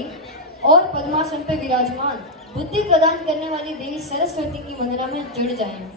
वाली और पद्मासन पे विराजमान बुद्धि प्रदान करने वाली देवी सरस्वती की वंदना में जुड़ जाएं।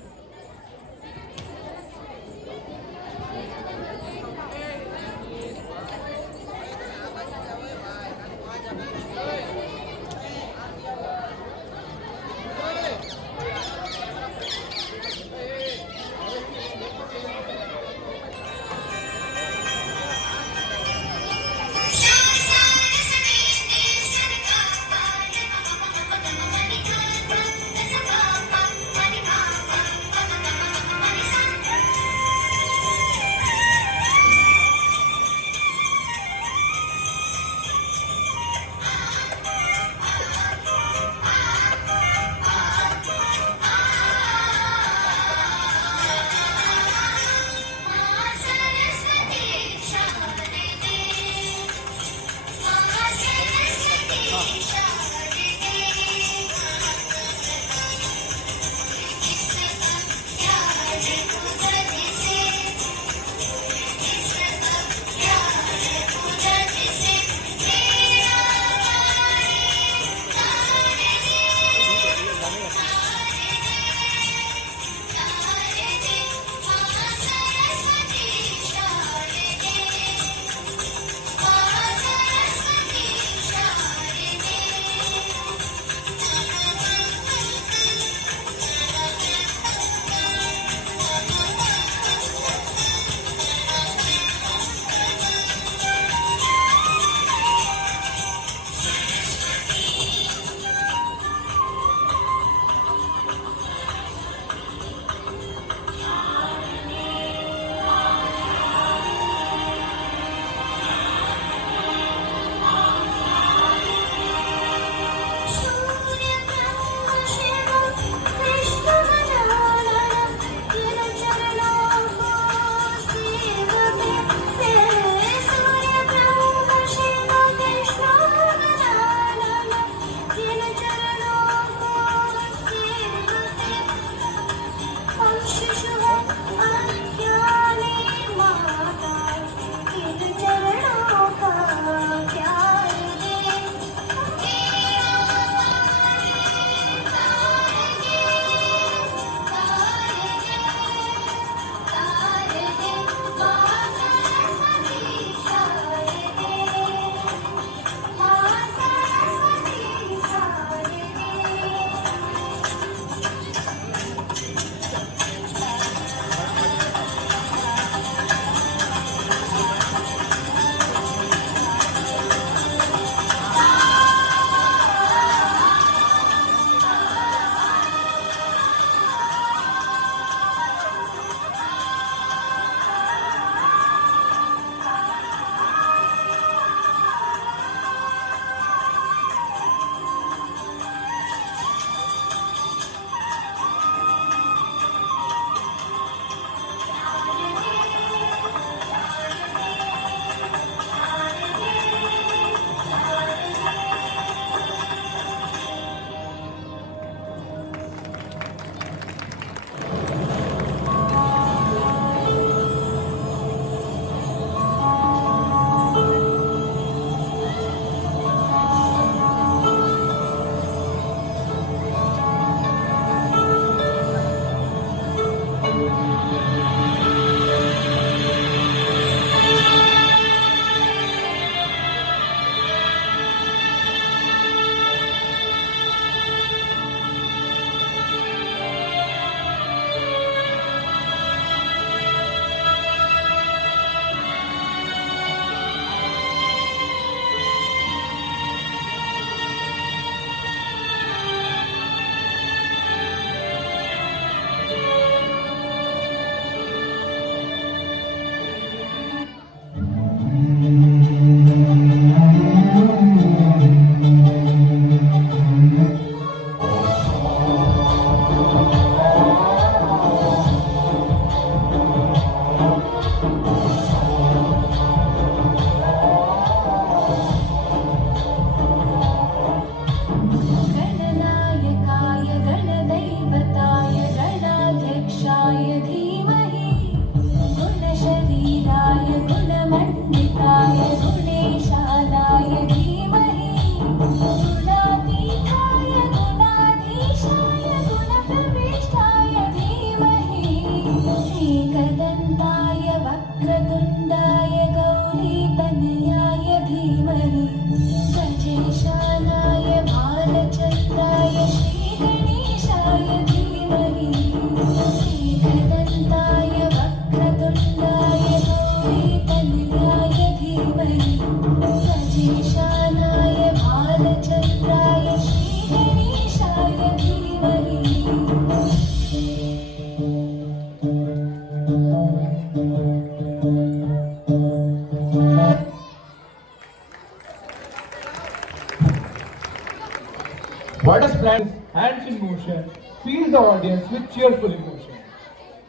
What is planned? Hands in motion. Feel the audience with cheerful emotion.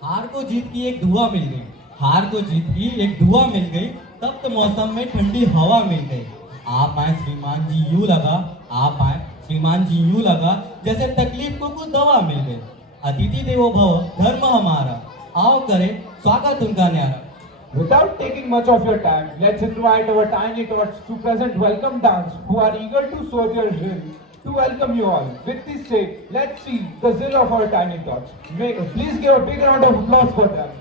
हार को जीत की एक दुआ मिल गई, हार को जीत की एक दुआ मिल गई, तब तो मौसम में ठंडी हवा मिल गई। आप आए श्रीमान जी यूं लगा, आप आए श्रीमान जी यूं लगा, जैसे तकलीफ को कुछ दवा मिल गई। अतिथि देवो भव धर्म हमारा, आओ करे स्वागत उनका न्यारा। Without taking much of your time, let's invite our tiny tots to present welcome dance who are eager to show their zeal to welcome you all. With this said, let's see the zeal of our tiny tots. Please give a big round of applause for them.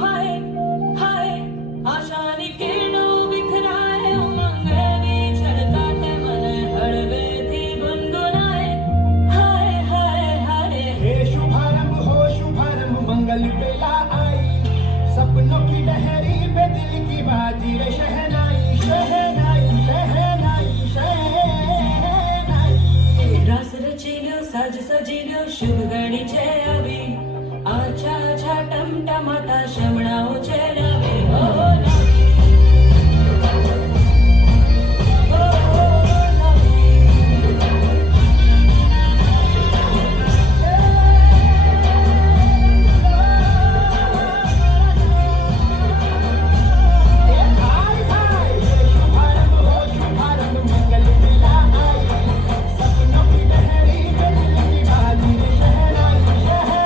हाय हाय आशानी किरणो बिखराए उमंगनी छलकाते मन हळवेથી गुनगुनाए हाय हाय हाय हे शुभारंभ हो शुभारंभ मंगल बेला आई सपनों की लहरी पे दिल की बाजी रे शहनाई शहनाई शहनाई शहनाई रास रचिल्यो साज सजिल्यो शुभ गणी છે આવી આછા આછા ટમટમાતા શમણાઓ છે નવી ઓ નવી ઓ નવી हाय हाय हे शुभारंभ हो शुभारंभ मंगल बेला आई सपनों की लहरी पे दिल की बाजी रे शहनाई शहनाई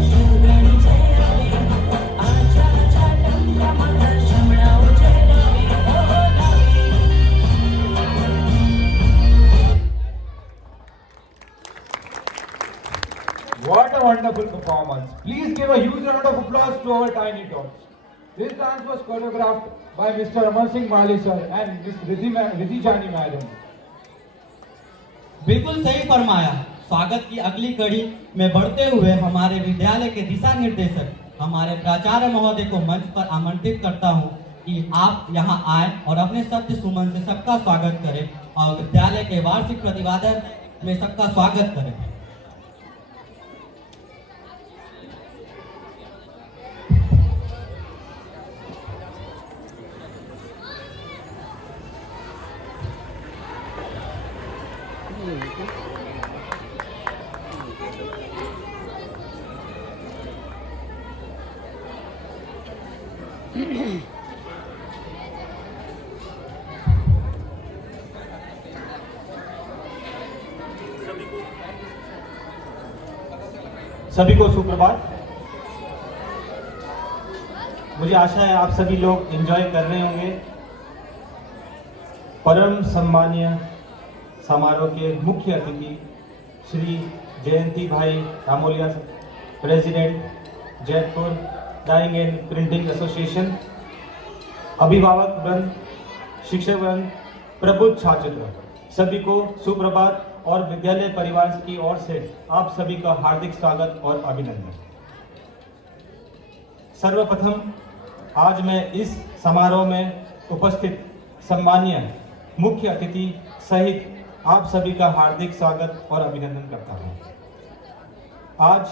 સાજ સજીનો શુભ ગણી છે આવી આછા આછા ટમટમાતા શમણાઓ છે નવી ઓ નવી What a wonderful performance. Please give a huge round of applause to our Tiny Tots. This dance was choreographed by Mr. Amar Singh Mali sir and Miss Riddhi Jani madam. बिल्कुल सही फरमाया। स्वागत की अगली कड़ी में बढ़ते हुए हमारे विद्यालय के दिशा निर्देशक हमारे प्राचार्य महोदय को मंच पर आमंत्रित करता हूं कि आप यहां आए और अपने शब्द सुमन से सबका स्वागत करें और विद्यालय के वार्षिक प्रतिवादन में सबका स्वागत करें। सभी को सुप्रभात। मुझे आशा है आप सभी लोग एंजॉय कर रहे होंगे। परम सम्मानीय समारोह के मुख्य अतिथि Shri Jayanti bhai Ramoliya, president Jaipur dyeing and printing association, अभिभावक वृंद, शिक्षक वृंद, प्रबुद्ध छात्र, सभी को सुप्रभात और विद्यालय परिवार की ओर से आप सभी का हार्दिक स्वागत और अभिनंदन। सर्वप्रथम आज मैं इस समारोह में उपस्थित सम्मानीय मुख्य अतिथि सहित आप सभी का हार्दिक स्वागत और अभिनंदन करता हूं। आज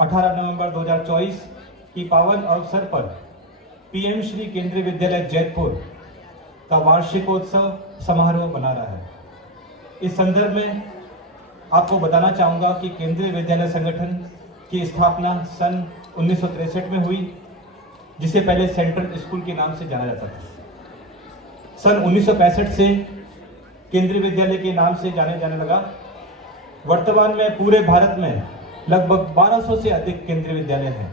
18 नवंबर 2024 की पावन अवसर पर पीएम श्री केंद्रीय विद्यालय जयपुर का वार्षिकोत्सव समारोह मना रहा है। इस संदर्भ में आपको बताना चाहूंगा कि केंद्रीय विद्यालय संगठन की स्थापना सन 1963 में हुई, जिसे पहले सेंट्रल स्कूल के नाम से जाना जाता था। सन 1965 से केंद्रीय विद्यालय के नाम से जाने लगा। वर्तमान में पूरे भारत में लगभग 1200 से अधिक केंद्रीय विद्यालय हैं।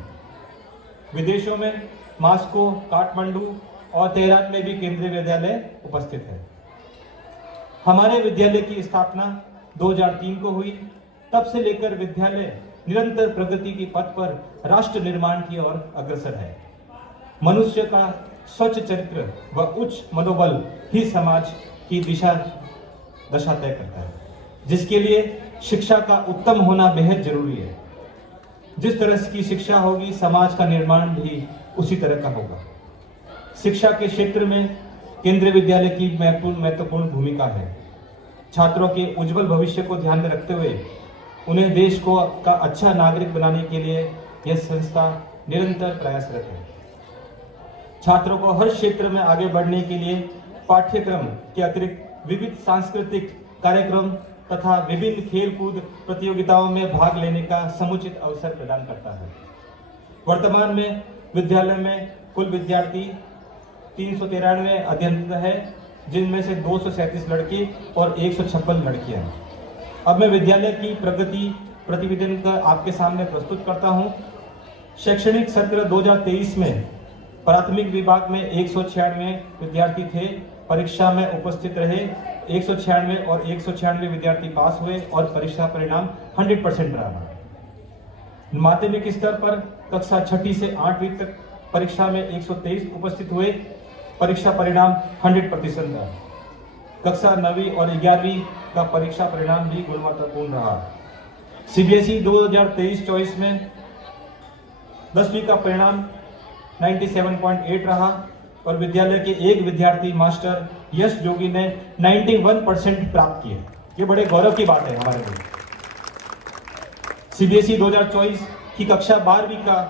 विदेशों में मास्को, काठमांडू और तेहरान में भी केंद्रीय विद्यालय उपस्थित है। हमारे विद्यालय की स्थापना 2003 को हुई। तब से लेकर विद्यालय निरंतर प्रगति की पथ पर राष्ट्र निर्माण की ओर अग्रसर है। मनुष्य का स्वच्छ चरित्र व उच्च मनोबल ही समाज की दशा तय करता है, जिसके लिए शिक्षा का उत्तम होना बेहद जरूरी है। जिस तरह की शिक्षा होगी, समाज का निर्माण भी उसी तरह का होगा। शिक्षा के क्षेत्र में केंद्रीय विद्यालय की महत्वपूर्ण भूमिका है। छात्रों के उज्जवल भविष्य को ध्यान में रखते हुए उन्हें देश को का अच्छा नागरिक बनाने के लिए यह संस्था निरंतर प्रयासरत है। छात्रों को हर क्षेत्र में आगे बढ़ने के लिए पाठ्यक्रम के अतिरिक्त विविध सांस्कृतिक कार्यक्रम तथा विभिन्न खेलकूद प्रतियोगिताओं में भाग लेने का समुचित अवसर प्रदान करता है। वर्तमान में विद्यालय में कुल विद्यार्थी 393 अध्ययनरत है, जिनमें से 237 लड़के और 156 लड़कियां हैं। अब मैं विद्यालय की प्रगति प्रतिवेदन का आपके सामने प्रस्तुत करता हूं। शैक्षणिक सत्र 2023 में प्राथमिक विभाग में 196 विद्यार्थी थे। परीक्षा में उपस्थित रहे 196 और 196 विद्यार्थी पास हुए और परीक्षा परिणाम 100% रहा। माध्यमिक स्तर पर कक्षा 6ठी से 8वीं तक परीक्षा में 123 उपस्थित हुए। परीक्षा परिणाम 100% था। कक्षा 9वीं और 11वीं का परीक्षा परिणाम भी गुणवत्तापूर्ण रहा। सीबीएसई 2023-24 में 10वीं का परिणाम 97.8 रहा और विद्यालय के एक विद्यार्थी मास्टर यश जोगी ने 91% प्राप्त किए। ये बड़े गौरव की बात है हमारे लिए। सीबीएसई 2024 की कक्षा 12वीं का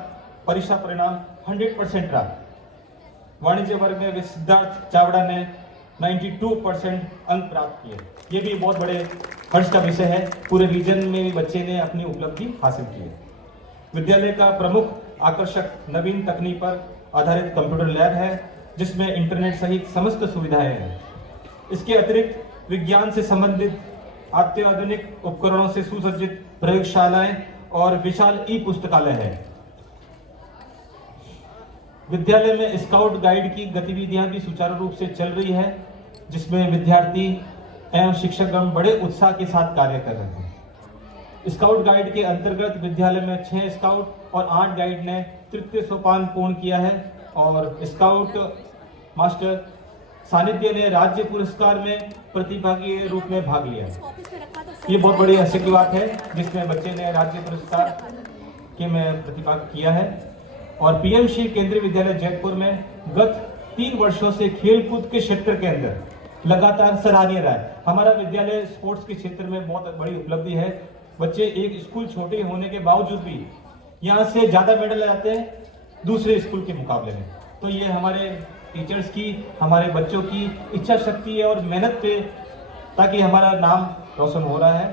परीक्षा परिणाम 100% रहा। वाणिज्य वर्ग में सिद्धार्थ चावड़ा ने 92% अंक प्राप्त किए। ये भी बहुत बड़े हर्ष का विषय है। पूरे रीजन में भी बच्चे ने अपनी उपलब्धि हासिल की है। विद्यालय का प्रमुख आकर्षक नवीन तकनीक पर आधारित कंप्यूटर लैब है, जिसमें इंटरनेट सहित समस्त सुविधाएं हैं। इसके अतिरिक्त विज्ञान से संबंधित अत्याधुनिक उपकरणों से सुसज्जित प्रयोगशालाएं और विशाल ई पुस्तकालय है। विद्यालय में स्काउट गाइड की गतिविधियां भी सुचारू रूप से चल रही है, जिसमें विद्यार्थी एवं शिक्षकगण बड़े उत्साह के साथ कार्य कर रहे हैं। स्काउट गाइड के अंतर्गत विद्यालय में 6 स्काउट और 8 गाइड ने तृतीय सोपान पूर्ण किया है और स्काउट मास्टर सानिध्य ने राज्य पुरस्कार में प्रतिभागी के रूप में भाग लिया। ये बहुत बड़ी हर्ष की बात है, जिसमें बच्चे ने राज्य पुरस्कार के में प्रतिभाग किया है। और पीएम श्री केंद्रीय विद्यालय जयपुर में गत 3 वर्षों से खेलकूद के क्षेत्र के अंदर लगातार सराहनीय रहा है। हमारा विद्यालय स्पोर्ट्स के क्षेत्र में बहुत बड़ी उपलब्धि है। बच्चे एक स्कूल छोटे होने के बावजूद भी यहाँ से ज्यादा मेडल लाते हैं दूसरे स्कूल के मुकाबले में। तो ये हमारे टीचर्स की, हमारे बच्चों की इच्छा शक्ति है और मेहनत पे, ताकि हमारा नाम रोशन हो रहा है।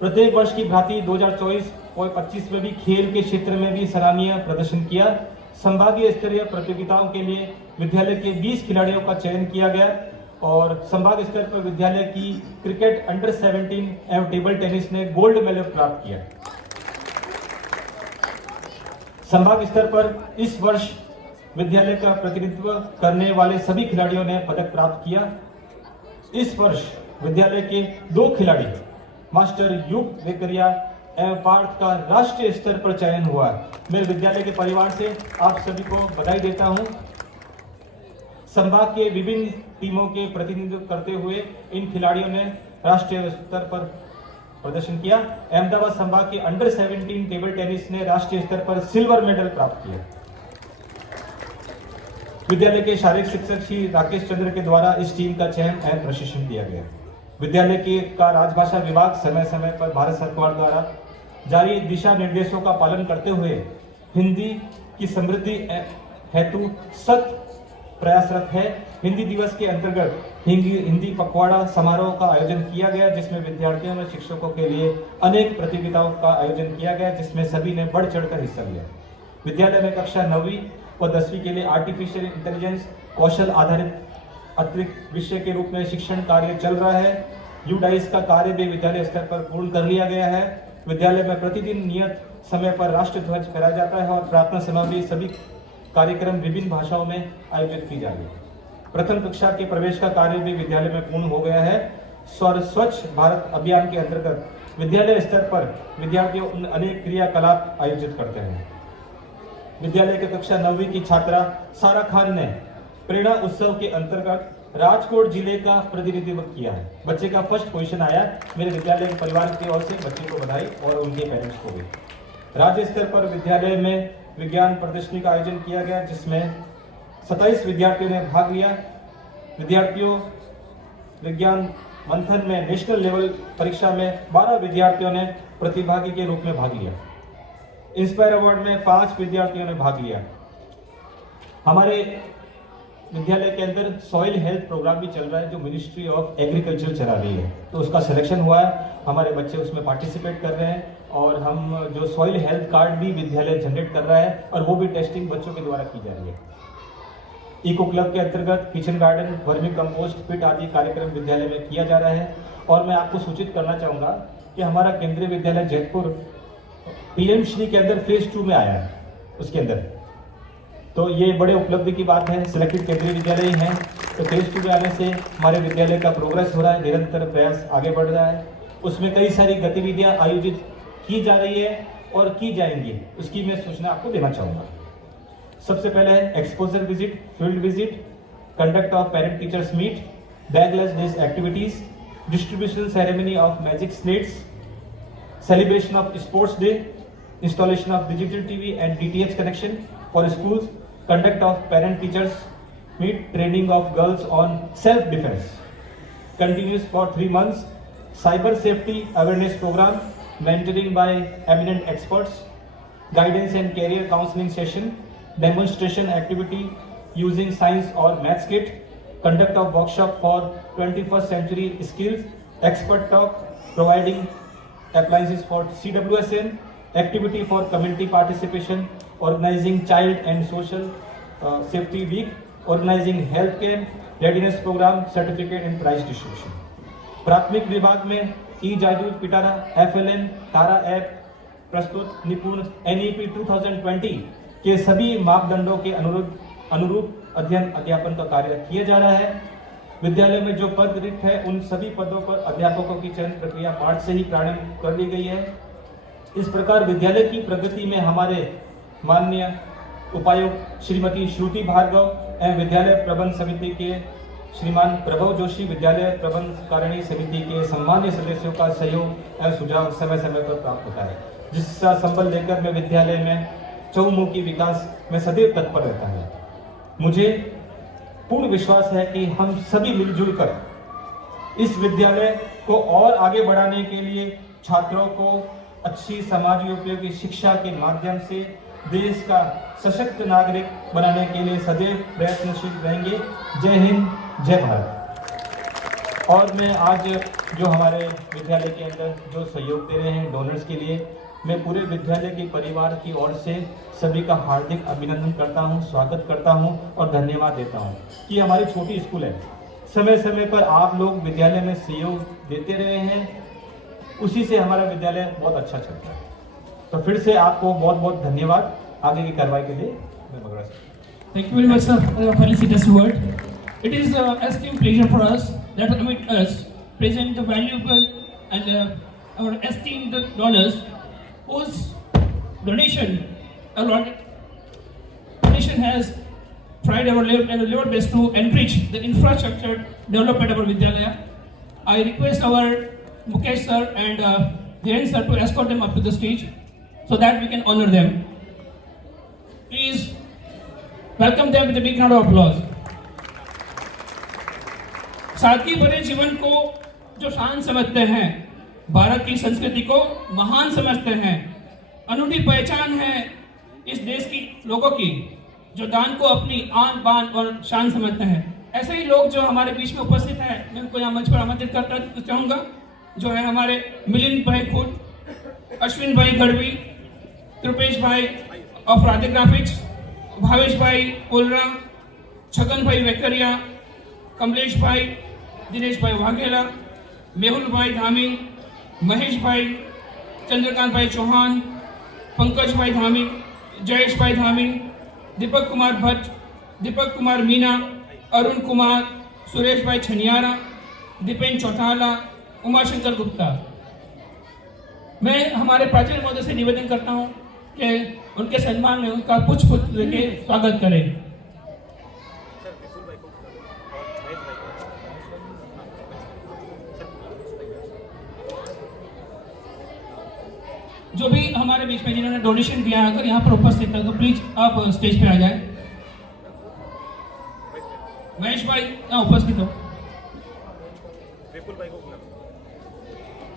प्रत्येक वर्ष की भांति 2024 और 25 में भी खेल के क्षेत्र में भी सराहनीय प्रदर्शन किया। संभागीय स्तरीय प्रतियोगिताओं के लिए विद्यालय के 20 खिलाड़ियों का चयन किया गया और संभाग स्तर पर विद्यालय की क्रिकेट अंडर 17 एवं टेबल टेनिस ने गोल्ड मेडल प्राप्त किया। संभाग स्तर पर इस वर्ष विद्यालय का प्रतिनिधित्व करने वाले सभी खिलाड़ियों ने पदक प्राप्त किया। इस वर्ष विद्यालय के 2 खिलाड़ी मास्टर युग वेकरिया एवं पार्थ का राष्ट्रीय स्तर पर चयन हुआ। मैं विद्यालय के परिवार से आप सभी को बधाई देता हूं। संभाग के विभिन्न टीमों के प्रतिनिधित्व करते हुए इन खिलाड़ियों ने राष्ट्रीय स्तर पर प्रदर्शन किया। अहमदाबाद संभाग के अंडर 17 टेबल टेनिस ने राष्ट्रीय स्तर पर सिल्वर मेडल प्राप्त किया। विद्यालय के शारीरिक शिक्षक श्री राकेश चंद्र के द्वारा इस टीम का चयन एवं प्रशिक्षण दिया गया। विद्यालय का राजभाषा विभाग समय समय पर भारत सरकार द्वारा जारी दिशा निर्देशों का पालन करते हुए हिंदी की समृद्धि हेतु सख्त प्रयासरत है। हिंदी दिवस के अंतर्गत हिंदी पखवाड़ा समारोह का आयोजन किया गया, जिसमें विद्यार्थियों और शिक्षकों के लिए अनेक प्रतियोगिताओं का आयोजन किया गया, जिसमें सभी ने बढ़ चढ़कर हिस्सा लिया। विद्यालय में कक्षा 9वीं और 10वीं के लिए आर्टिफिशियल इंटेलिजेंस कौशल आधारित अतिरिक्त विषय के रूप में शिक्षण कार्य चल रहा है। यूडाइस का कार्य भी विद्यालय स्तर पर पूर्ण कर लिया गया है। विद्यालय में प्रतिदिन नियत समय पर राष्ट्र ध्वज फहराया जाता है और प्रार्थना सभा भी सभी कार्यक्रम विभिन्न भाषाओं में आयोजित की जाएगी। प्रथम कक्षा के प्रवेश का कार्य भी विद्यालय में पूर्ण हो गया है। स्वच्छ भारत अभियान के अंतर्गत विद्यालय स्तर पर विद्यार्थी अनेक क्रियाकलाप आयोजित करते हैं। विद्यालय के कक्षा 9वीं की छात्रा सारा खान ने प्रेरणा उत्सव के अंतर्गत राजकोट जिले का प्रतिनिधित्व किया है। बच्चे का फर्स्ट पोजीशन आया। मेरे विद्यालय के परिवार की ओर से बच्चे को बधाई और उनके पेरेंट्स को भी। राज्य स्तर पर विद्यालय में विज्ञान प्रदर्शनी का आयोजन किया गया, जिसमें 27 विद्यार्थियों ने भाग लिया। विद्यार्थियों विज्ञान मंथन में नेशनल लेवल परीक्षा में 12 विद्यार्थियों ने प्रतिभागी के रूप में भाग लिया। इंस्पायर अवार्ड में 5 विद्यार्थियों ने भाग लिया। हमारे विद्यालय के अंदर सॉइल हेल्थ प्रोग्राम भी चल रहा है, जो मिनिस्ट्री ऑफ एग्रीकल्चर चला रही है, तो उसका सिलेक्शन हुआ है। हमारे बच्चे उसमें पार्टिसिपेट कर रहे हैं और हम जो सॉइल हेल्थ कार्ड भी विद्यालय जनरेट कर रहा है और वो भी टेस्टिंग बच्चों के द्वारा की जा रही है। इको क्लब के अंतर्गत kitchen garden, vermicompost pit आदि कार्यक्रम विद्यालय में किया जा रहा है। और मैं आपको सूचित करना चाहूँगा कि हमारा केंद्रीय विद्यालय जयपुर पीएम श्री के अंदर फेज 2 में आया है उसके अंदर, तो ये बड़े उपलब्धि की बात है। सिलेक्टेड केंद्रीय विद्यालय ही हैं, तो फेज 2 में आने से हमारे विद्यालय का प्रोग्रेस हो रहा है, निरंतर प्रयास आगे बढ़ रहा है। उसमें कई सारी गतिविधियां आयोजित की जा रही है और की जाएंगी, उसकी मैं सूचना आपको देना चाहूँगा। सबसे पहले है exposure visit, field visit, conduct of parent teachers meet, bagless days activities, distribution ceremony of magic slates, celebration of sports day, installation of digital TV and DTH connection for schools, conduct of parent teachers meet, training of girls on self defense, continues for 3 months, cyber safety awareness program, mentoring by eminent experts, guidance and career counseling session, demonstration activity using science or maths kit, conduct of workshop for 21st century skills, expert talk, providing appliances for CWSN, activity for community participation, organizing child and social safety week, organizing health camp, readiness program, certificate and prize distribution. प्राथमिक विभाग में ई जादू पिटारा, FLN, तारा app प्रस्तुत निपुण NEP 2020 के सभी मापदंडों के अनुरूप अध्ययन अध्यापन का कार्य किया जा रहा है। विद्यालय में जो पद रिक्त है उन सभी पदों पर अध्यापकों की चयन प्रक्रिया मार्च से ही प्रारंभ कर ली गई है। इस प्रकार विद्यालय की प्रगति में हमारे माननीय उपायुक्त श्रीमती श्रुति भार्गव एवं विद्यालय प्रबंध समिति के श्रीमान प्रभव जोशी, विद्यालय प्रबंध कारिणी समिति के सम्मान्य सदस्यों का सहयोग एवं सुझाव समय समय पर प्राप्त होता है, जिसका संबल लेकर मैं विद्यालय में चहुमुखी विकास में सदैव तत्पर रहता है। मुझे पूर्ण विश्वास है कि हम सभी मिलजुल कर इस विद्यालय को और आगे बढ़ाने के लिए छात्रों को अच्छी समाज उपयोगी शिक्षा के माध्यम से देश का सशक्त नागरिक बनाने के लिए सदैव प्रयत्नशील रहेंगे। जय हिंद, जय भारत। और मैं आज जो हमारे विद्यालय के अंदर जो सहयोग दे रहे हैं डोनर्स के लिए, मैं पूरे विद्यालय के परिवार की ओर से सभी का हार्दिक अभिनंदन करता हूं, स्वागत करता हूं और धन्यवाद देता हूं कि हमारी छोटी स्कूल है, समय समय पर आप लोग विद्यालय में सहयोग देते रहे हैं, उसी से हमारा विद्यालय बहुत अच्छा चलता है। तो फिर से आपको बहुत बहुत धन्यवाद। आगे की कार्रवाई के लिए Thank you very much, sir, for your felicitous word. It is an esteemed pleasure for us that amid us present the valuable and our esteemed donors whose donation has tried our level best to enrich the infrastructure development of our Vidyalaya. I request our Mukesh sir and Dhiren sir to escort them up to the stage so that we can honor them. Please welcome them with a big round of applause. सादगी भरे जीवन को जो शान समझते हैं, भारत की संस्कृति को महान समझते हैं, अनूठी पहचान है इस देश की लोगों की, जो दान को अपनी आन बान और शान समझते हैं। ऐसे ही लोग जो हमारे बीच में उपस्थित हैं, मैं उनको यहाँ मंच पर आमंत्रित करना चाहूँगा, जो है हमारे मिलिंद भाई खुद, अश्विन भाई गढ़वी, कृपेश भाई ऑफ राधे ग्राफिक्स, भावेश भाई पोलरा, छगन भाई वेकरिया, कमलेश भाई, दिनेश भाई वाघेला, मेहुल भाई धामी, महेश भाई, चंद्रकांत भाई चौहान, पंकज भाई धामी, जयेश भाई धामी, दीपक कुमार भट्ट, दीपक कुमार मीना, अरुण कुमार, सुरेश भाई छनियारा, दीपेन चौटाला, उमाशंकर गुप्ता। मैं हमारे प्राचार्य महोदय से निवेदन करता हूं कि उनके सम्मान में उनका पुष्प लेके स्वागत करें। जो भी हमारे बीच में जिन्होंने डोनेशन दिया है, अगर यहाँ पर उपस्थित है तो प्लीज आप स्टेज पे आ जाएं। महेश भाई यहाँ उपस्थित हो।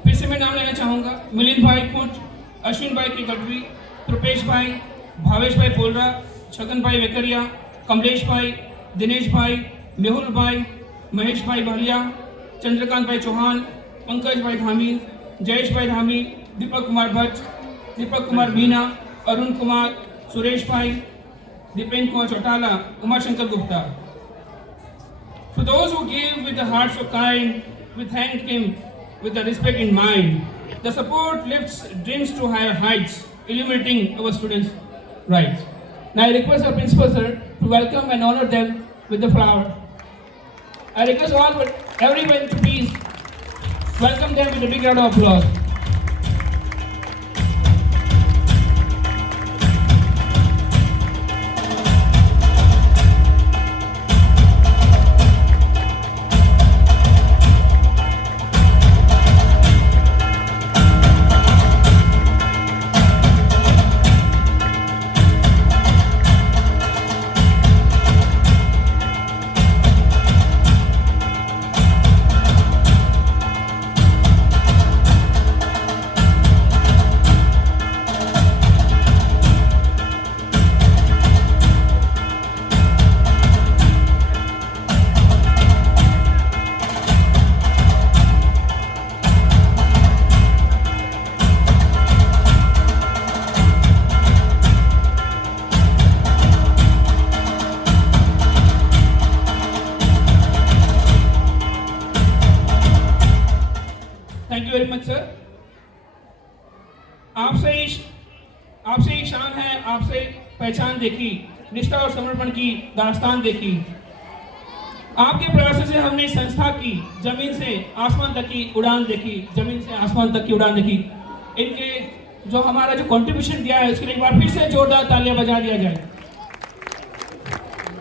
फिर से मैं नाम लेना चाहूंगा, मिलिंद भाई कुट, अश्विन भाई की गढ़वी, कृपेश भाई, भावेश भाई पोलरा, छगन भाई वेकरिया, कमलेश भाई, दिनेश भाई, मेहुल भाई, महेश भाई बहलिया, चंद्रकांत भाई चौहान, पंकज भाई धामी, जयेश भाई धामी, दीपक कुमार भट्ट, दीपक कुमार मीना, अरुण कुमार, सुरेश भाई, Dipen Kumar Chautala, Umashankar Gupta. For those who gave with the heart so kind, we thank him with the respect in mind. The support lifts dreams to higher heights, illuminating our students' rights. Now I request our principal sir to welcome and honor them with the flower. I request everyone to please welcome them with a big round of applause. आपसे शान है, आपसे पहचान देखी, निष्ठा और समर्पण की दास्तान देखी। आपके प्रयासों से हमने इस संस्था की जमीन से आसमान तक की उड़ान देखी, जमीन से आसमान तक की उड़ान देखी। इनके जो हमारा जो कंट्रीब्यूशन दिया है उसके लिए एक बार फिर से जोरदार तालियां बजा दिया जाए।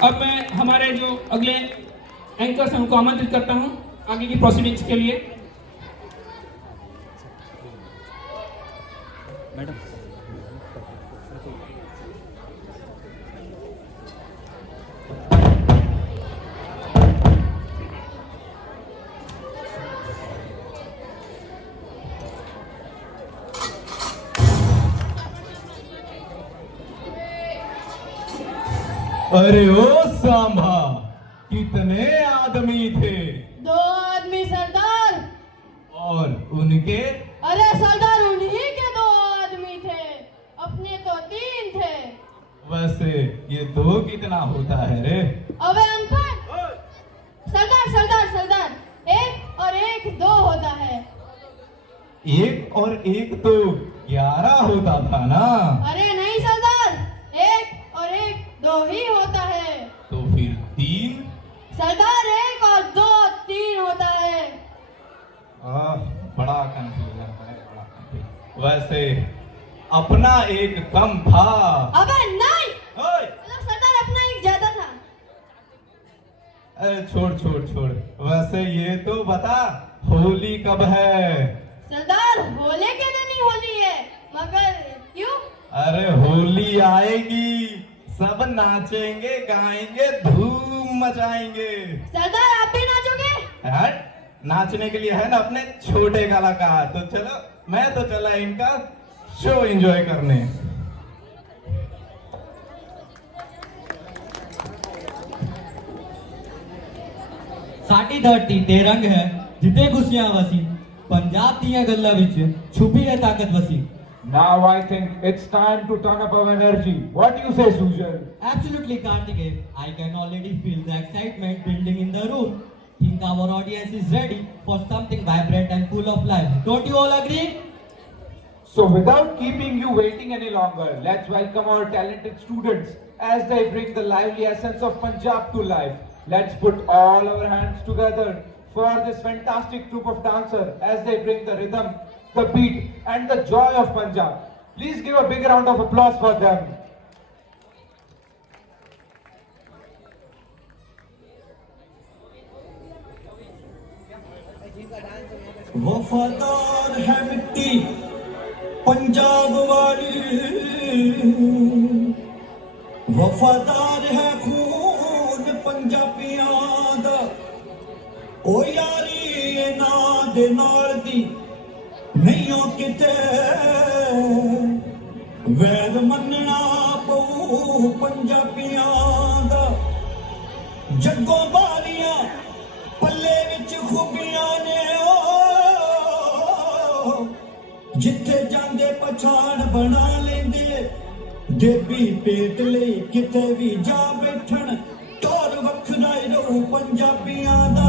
अब मैं हमारे जो अगले एंकर्स हैं उनको आमंत्रित करता हूं आगे की प्रोसीडिंग्स के लिए। अरे ओ सांभा, कितने आदमी थे? 2 आदमी सरदार। और उनके? अरे सरदार उन्हीं के 2 आदमी थे, अपने तो 3 थे। वैसे ये 2 कितना होता है रे? अबे अनपढ़। सरदार सरदार सरदार, 1 और 1 2 होता है। 1 और 1 तो 11 होता था ना? अरे नहीं सरदार, 1 और 1 2 ही होता है। तो फिर 3? सरदार 1 और 2 3 होता है। बड़ा कंफ्यूजन है, बड़ा कंफ्यूजन। वैसे अपना 1 कम था। अबे नहीं, ओए! मतलब सरदार अपना 1 ज्यादा था। अरे छोड़ छोड़ छोड़, वैसे ये तो बता होली कब है? सरदार होली के दिन ही होली है, मगर क्यों? अरे होली आएगी, सब नाचेंगे गाएंगे धूम मचाएंगे। सरदार आप भी नाचोगे? हट, नाचने के लिए है ना अपने छोटे कलाकार। तो चलो, मैं तो चला इनका शो एंजॉय करने। साडी धरती ते रंग है जिते खुशियां वसी, पंजाब दियां गल्लां विच छुपी है ताकत वसी। Now I think it's time to turn up our energy. What do you say, Sujal? Absolutely, Karthikeya. I can already feel the excitement building in the room. Think our audience is ready for something vibrant and full of life. Don't you all agree? So without keeping you waiting any longer, let's welcome our talented students as they bring the lively essence of Punjab to life. Let's put all our hands together for this fantastic troupe of dancers as they bring the rhythm, the beat and the joy of Punjab. Please give a big round of applause for them. वफादार है मिट्टी पंजाब वाली, वफादार है खून पंजाबियां दा। ओ यारी ना दे नाल दी नहीं हो किते, वैद मनना पऊ पंजाबियां दा। जग्गों बारियां पल्ले विच खूबियां ने, जिथे जांदे पछाण बना लेंदे। देवी पेट ले किते भी जा बैठन, तौर वखरा रहू पंजाबियां दा।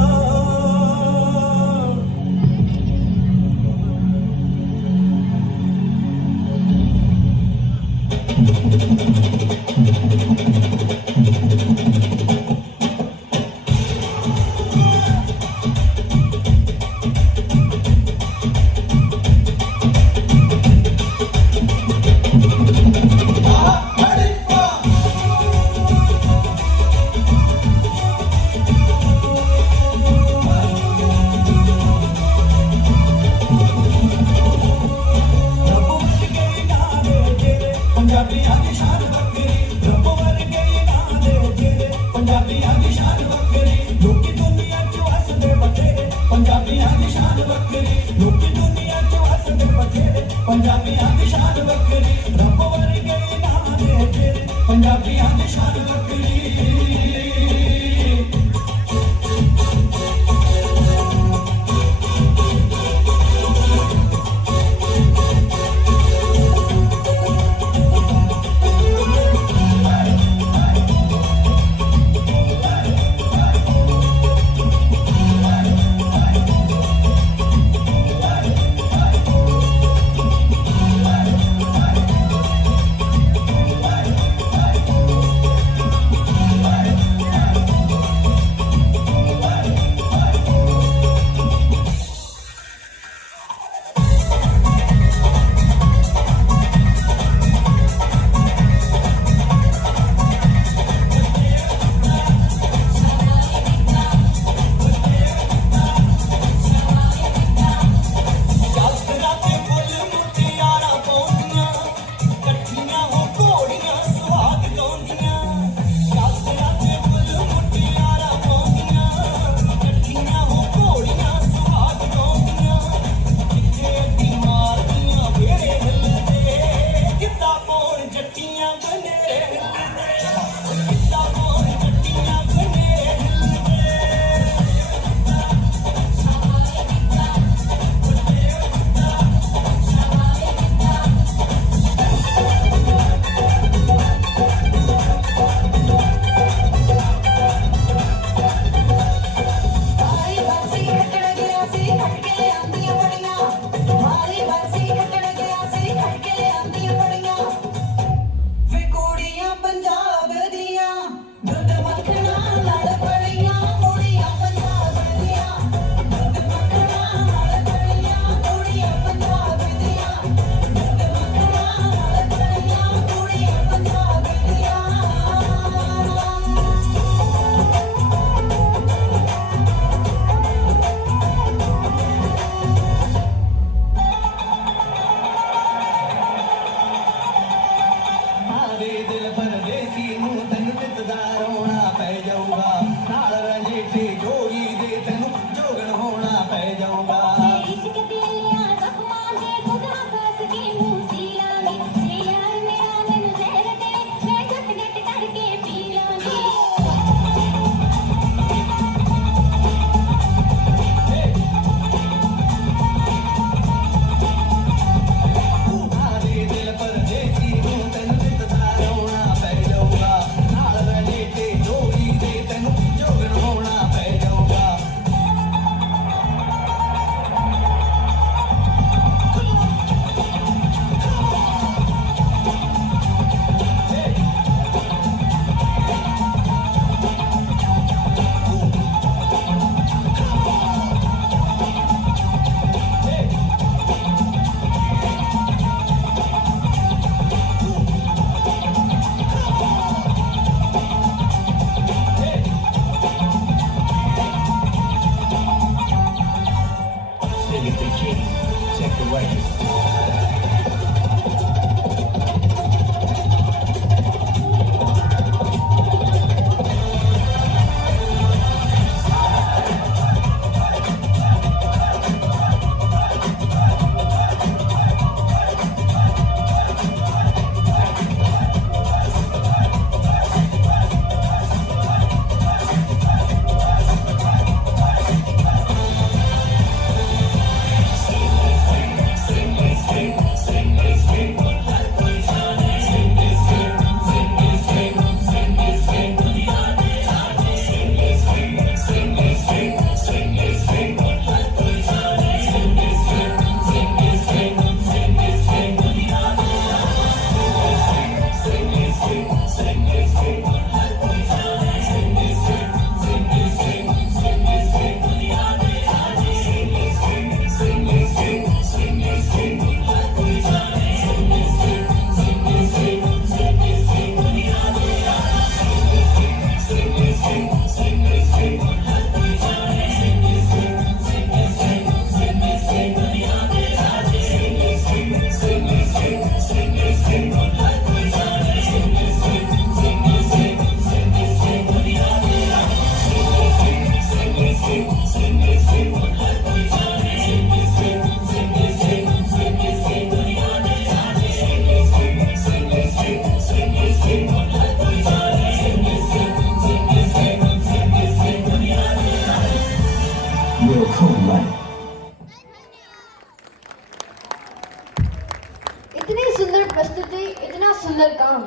इतनी सुंदर प्रस्तुति, इतना सुंदर काम,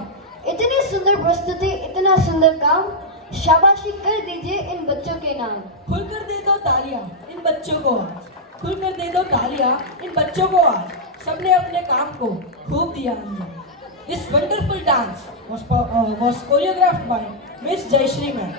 इतनी सुंदर प्रस्तुति, इतना सुंदर काम। शाबाशी कर दीजिए इन बच्चों के नाम। खुलकर दे दो तालियां इन बच्चों को आज, खुलकर दे दो तालियां इन बच्चों को आज। सबने अपने काम को खूब दिया अंजाम। This wonderful dance was choreographed by Miss Jayashree ma'am.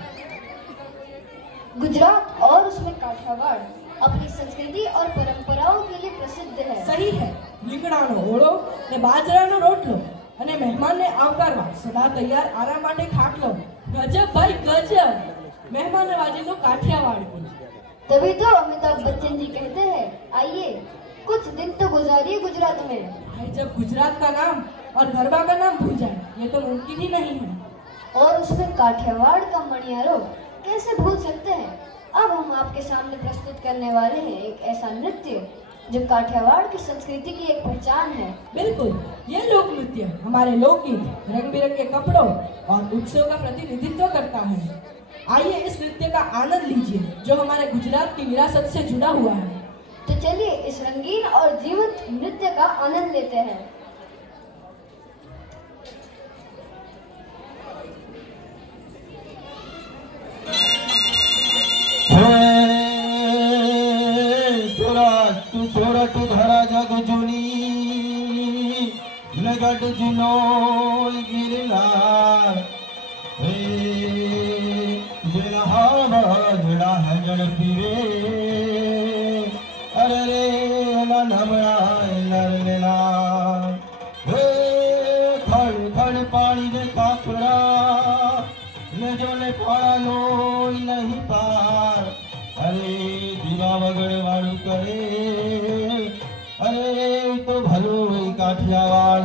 Gujarat और उसमें काठियावाड़ अपनी संस्कृति और परंपराओं के लिए प्रसिद्ध है। સહી है રીંગણાનો ઓળો ને બાજરાનો રોટલો અને મહેમાનને આવકારવા સદા તૈયાર આરામ માટે ખાટલો। ગજબ ભાઈ ગજબ મહેમાન નવાજીનો કાઠિયાવાડ की। तभी तो अमिताभ बच्चन जी कहते हैं, आइए कुछ दिन तो गुजारिए गुजरात में। भाई जब गुजरात का नाम और गरबा का नाम भूल जाए ये तो मुमकिन ही नहीं है। और उसमें काठियावाड़ का मणियारो कैसे भूल सकते हैं। अब हम आपके सामने प्रस्तुत करने वाले हैं एक ऐसा नृत्य जो काठियावाड़ की संस्कृति की एक पहचान है। बिल्कुल, ये लोक नृत्य हमारे लोकगीत, रंग बिरंगे कपड़ों और उत्सव का प्रतिनिधित्व करता है। आइए इस नृत्य का आनंद लीजिए जो हमारे गुजरात की विरासत से जुड़ा हुआ है। तो चलिए इस रंगीन और जीवंत नृत्य का आनंद लेते हैं। सोरठ धरा जग जुनी लगट जिनोल गिरनार जड़ा है जड़ पीरे अरे रे नमया नर लेना खड़ खड़ पानी दे काकड़ा न जो ने पाड़ा नो नहीं पार अरे दीवा वगड़ वाड़ू करे अरे तो भलो Kathiawar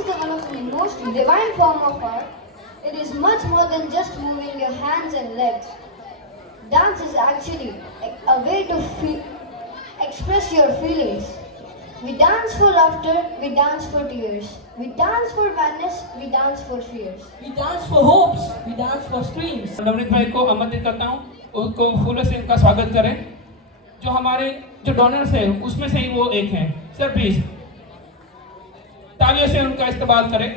is the one of the most divine form of art. It is much more than just moving your hands and legs. Dance is actually a way to express your feelings. We dance for laughter, we dance for tears. We dance for madness, we dance for fears. We dance for hopes, we dance for screams. Navneet भाई को आमंत्रित करता हूँ, उनको फूलों से उनका स्वागत करें। जो हमारे जो डोनर्स हैं उसमें से ही वो एक हैं। सर प्लीज तालियों से उनका इस्तेमाल करें।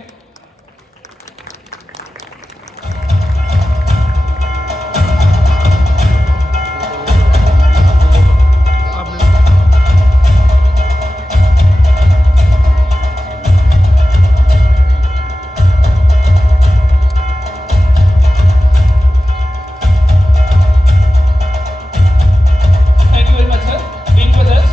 Thank you very much, sir. Being with us.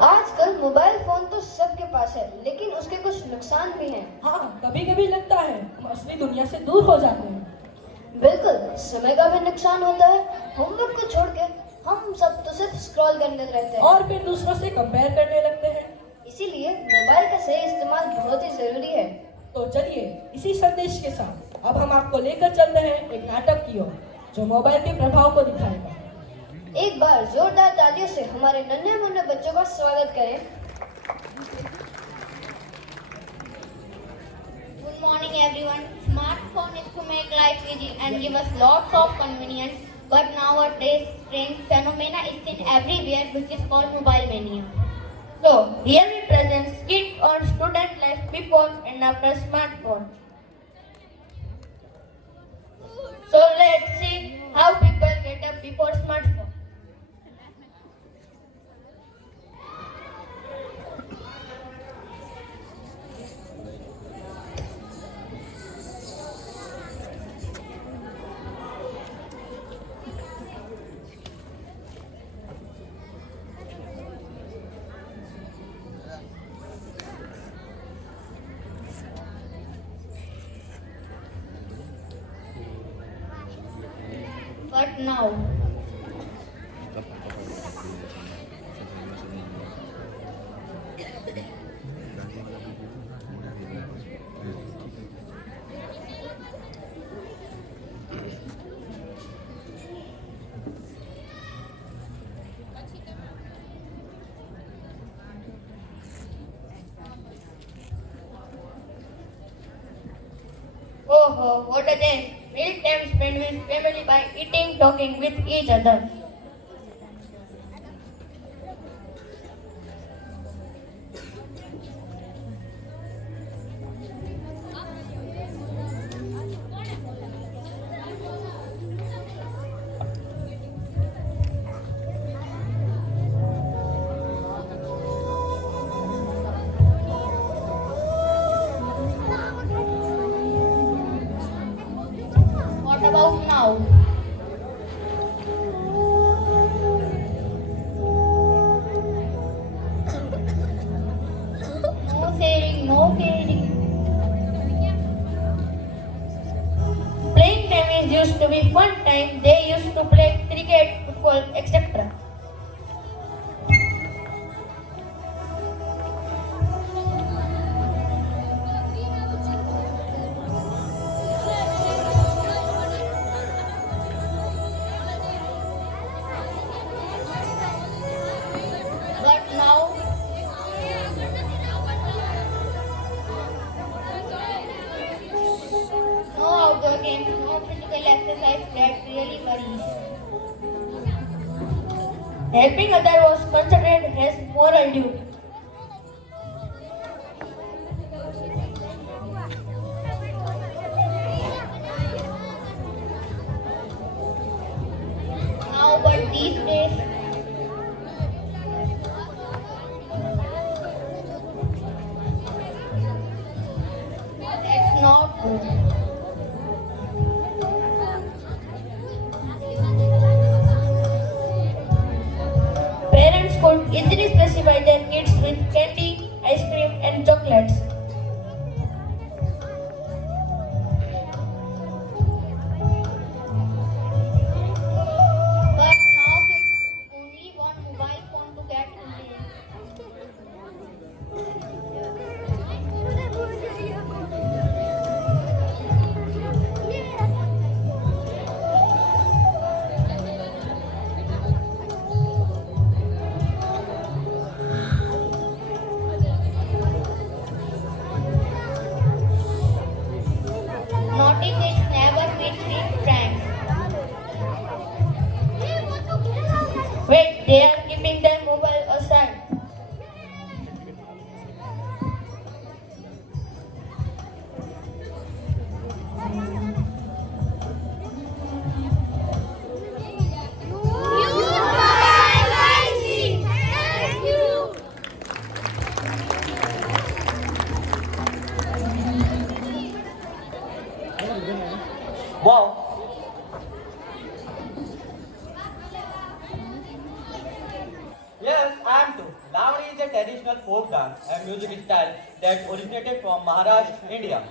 आजकल मोबाइल फोन तो सबके पास है, लेकिन उसके कुछ नुकसान भी हैं। हाँ, कभी कभी लगता है हम असली दुनिया से दूर हो जाते हैं। बिल्कुल, समय का भी नुकसान होता है। होमवर्क को छोड़ के हम सब तो सिर्फ स्क्रॉल करने रहते हैं और फिर दूसरों से कंपेयर करने लगते हैं। इसीलिए मोबाइल का सही इस्तेमाल बहुत ही जरूरी है। तो चलिए इसी संदेश के साथ अब हम आपको लेकर चलते हैं एक नाटक की ओर जो मोबाइल के प्रभाव को दिखाएगा। एक बार जोरदार तालियों से हमारे नन्हे मुन्ने बच्चों का स्वागत करें। Good morning, everyone. Smartphone is to make life easy and give us lots of convenience. But nowadays, strange phenomena is seen everywhere, which is called mobile mania. So here we present skit on student life before and after smartphone. So let's see how people get up before smartphone. But now, oh, what a day! Meal time spent with family by eating, talking with each other. What about now? No sharing, no caring. Playing time is used to be fun time. They used to play cricket, football, etc. But now, no outdoor games, no physical exercise that really worries. Helping others was considered as moral duty. Now, but these days, that's not good. satisfy their kids with candy, ice cream, and chocolates. But now kids only want mobile phone to get naughty kids never meet real friends. Wait, they are keeping their mobile aside. Wow. Yes, I am too. Lavani is a traditional folk dance and music style that originated from Maharashtra, India.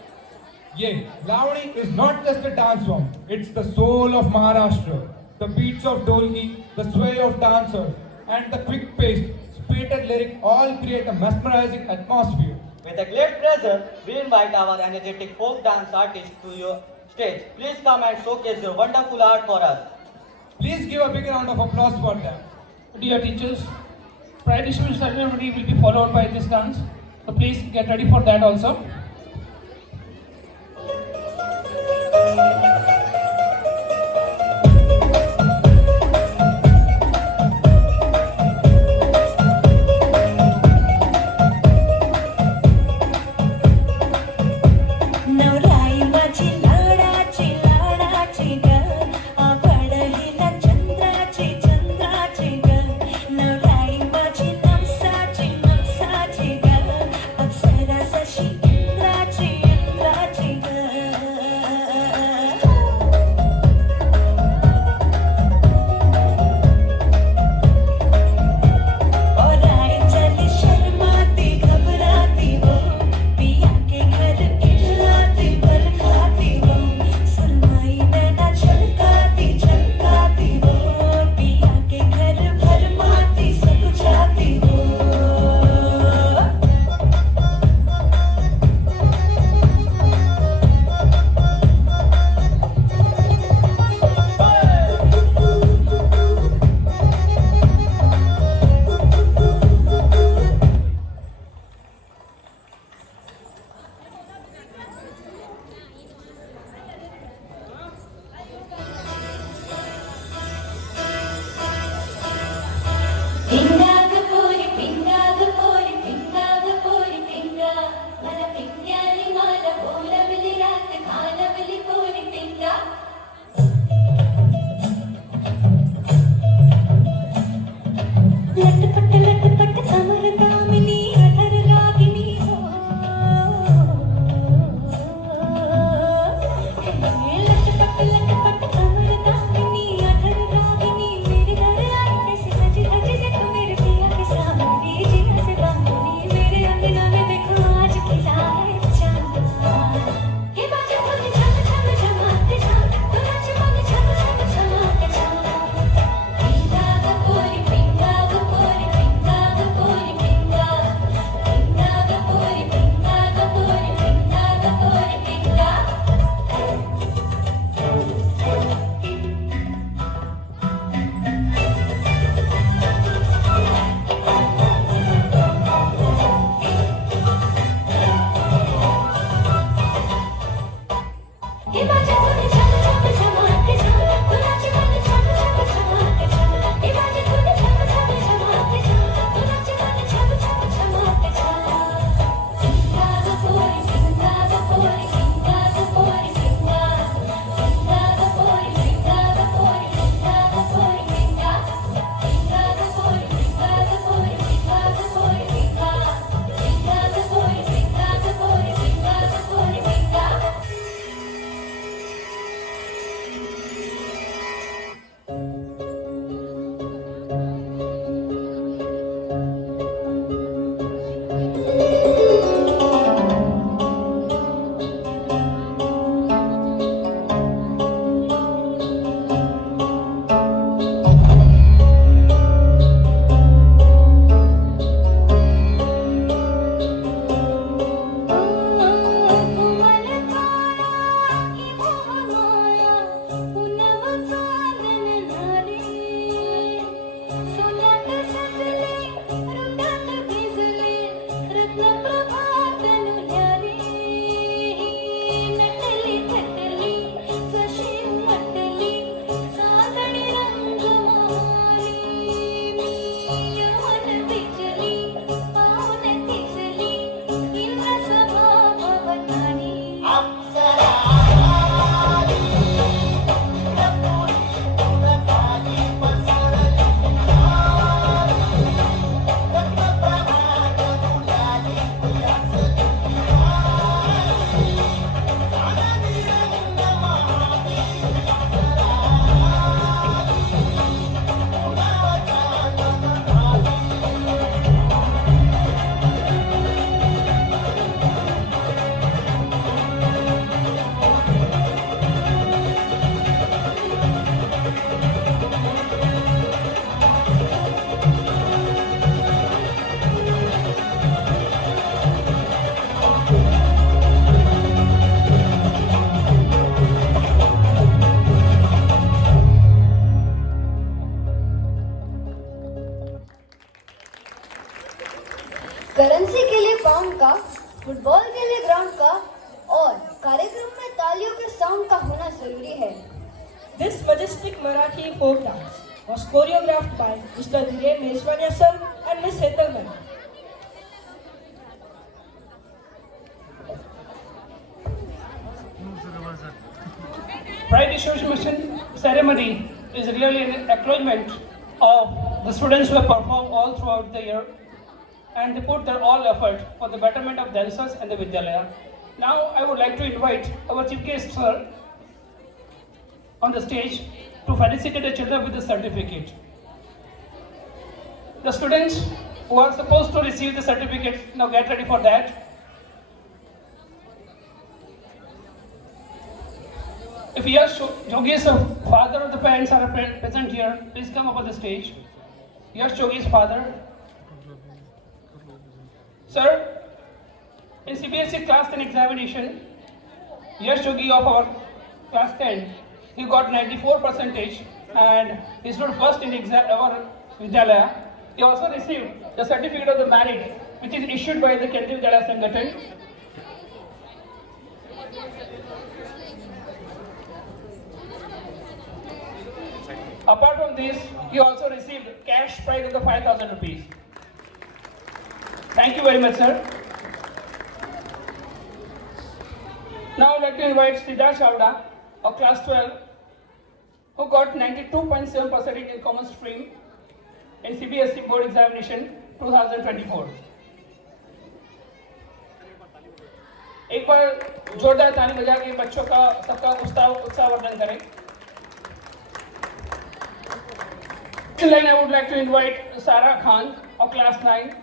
Yeah, Lavani is not just a dance form, it's the soul of Maharashtra. The beats of dolgi, the sway of dancers, and the quick-paced, spirited lyric all create a mesmerizing atmosphere. With a great pleasure, we invite our energetic folk dance artists to your stage. Please come and showcase your wonderful art for us. Please give a big round of applause for them. Dear teachers, prior distribution ceremony will be followed by this dance. So please get ready for that also. नवराई माझी लाडाची लाडाची ग आवडहिला चंद्राची चंद्राची ग नवराई माझी नवसाची नवसाची ग अप्सरा जशी इंद्राची इंद्राची ग और आई चली शर्माती घबराती हो पिया के घर खिलाती बल खाती हो सुरमई नैना छलकाती छलकाती हो पिया के घर भरमाती सब जाती हो पिंगाग पोरी पिंगाग पोरी पिंगाग पोरी पिंगा मला पिंग्यानी मला बोलवली रात घालवली पोरी पिंगा लटपट कमर दामिनी अधर रागिनी हो लटपट कमर दामिनी अधर रागिनी मेरे घर आई कैसे सजी धजी देखो मेरे पिया के सामने जिया से बांधनी मेरे अंगना में देखो आज खिला है चांद हे बाजा तो झम झम झमाते झम करेंसी के लिए पाउंड का, फुटबॉल के लिए ग्राउंड का और कार्यक्रम में तालियों के साउंड का होना जरूरी है। This majestic Marathi folk dance was choreographed by Mr. Dhiren Neswania sir and Miss Hetal ma'am. Pride distribution ceremony is really an acknowledgement of the students who have performed all throughout the year and they put their all effort for the betterment of themselves and the Vidyalaya. Now I would like to invite our chief guest sir on the stage to felicitate the children with the certificate. The students who are supposed to receive the certificate now get ready for that. If Yash Jogi's father or the parents are present here, please come up on the stage. Yash Jogi's father. Sir, in CBSE class 10 examination, Yash Jogi of our class 10, he got 94% and he stood first in our Vidyalaya. He also received the certificate of the merit which is issued by the Kendriya Vidyalaya Sangathan. Apart from this, he also received cash prize of the 5,000 rupees. Thank you very much, sir. Now I'd like to invite Siddharth Chawda of class 12, who got 92.7% in common stream in CBSE board examination 2024. एक बार जोरदार ताली बजा के बच्चों का सबका उत्साहवर्धन करें. Next line, I would like to invite Sara Khan of class 9.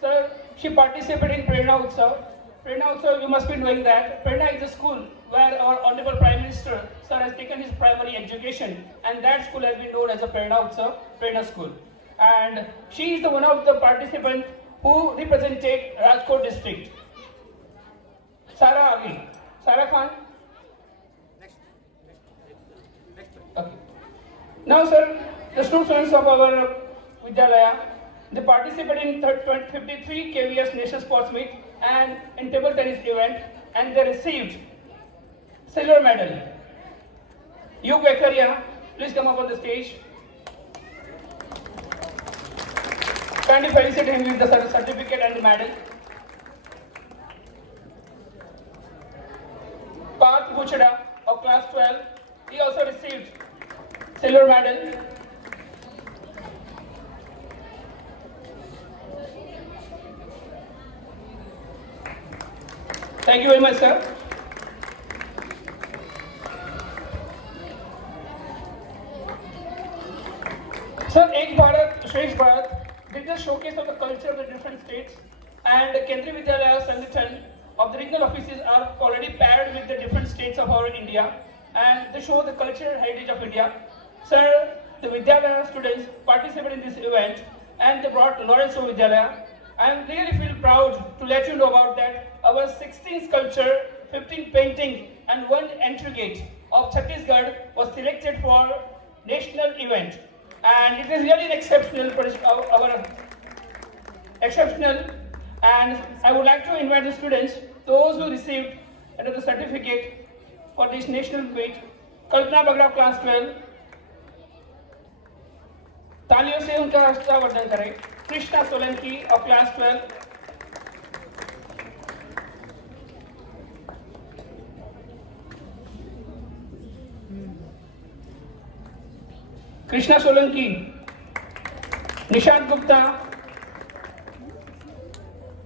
Sir, she participated in Prerna Utsav. Prerna Utsav, you must be knowing that Prerna is a school where our Honorable Prime Minister, sir, has taken his primary education, and that school has been known as a Prerna Utsav, Prerna School. And she is the one of the participants who represented Rajkot district. Sara Ali. Sara Khan. Okay. Now, sir, the students of our Vidyalaya, they participated in 53 KVS National Sports Meet and in table tennis event, and they received silver medal. Yug Bekaria, please come up on the stage. Kindly felicitate him with the certificate and the medal. Parth Buchada of class 12, he also received silver medal. Thank you very much, sir. Sir, Ek Bharat, Shresh Bharat did the showcase of the culture of the different states, and Kendriya Vidyalaya Sangathan of the regional offices are already paired with the different states of our India, and they show the cultural heritage of India. Sir, the Vidyalaya students participated in this event, and they brought Lawrence of Vidyalaya. I really feel proud to let you know about that. Our 16 sculpture, 15 painting, and 1 entry gate of Chhattisgarh was selected for national event, and it is really an exceptional, And I would like to invite the students, those who received the certificate for this national meet. Kalpana Bagra, class 12. तालियों से उनका हस्तावर्धन करें. Krishna Solanki of class 12. Krishna Solanki, Nishant Gupta.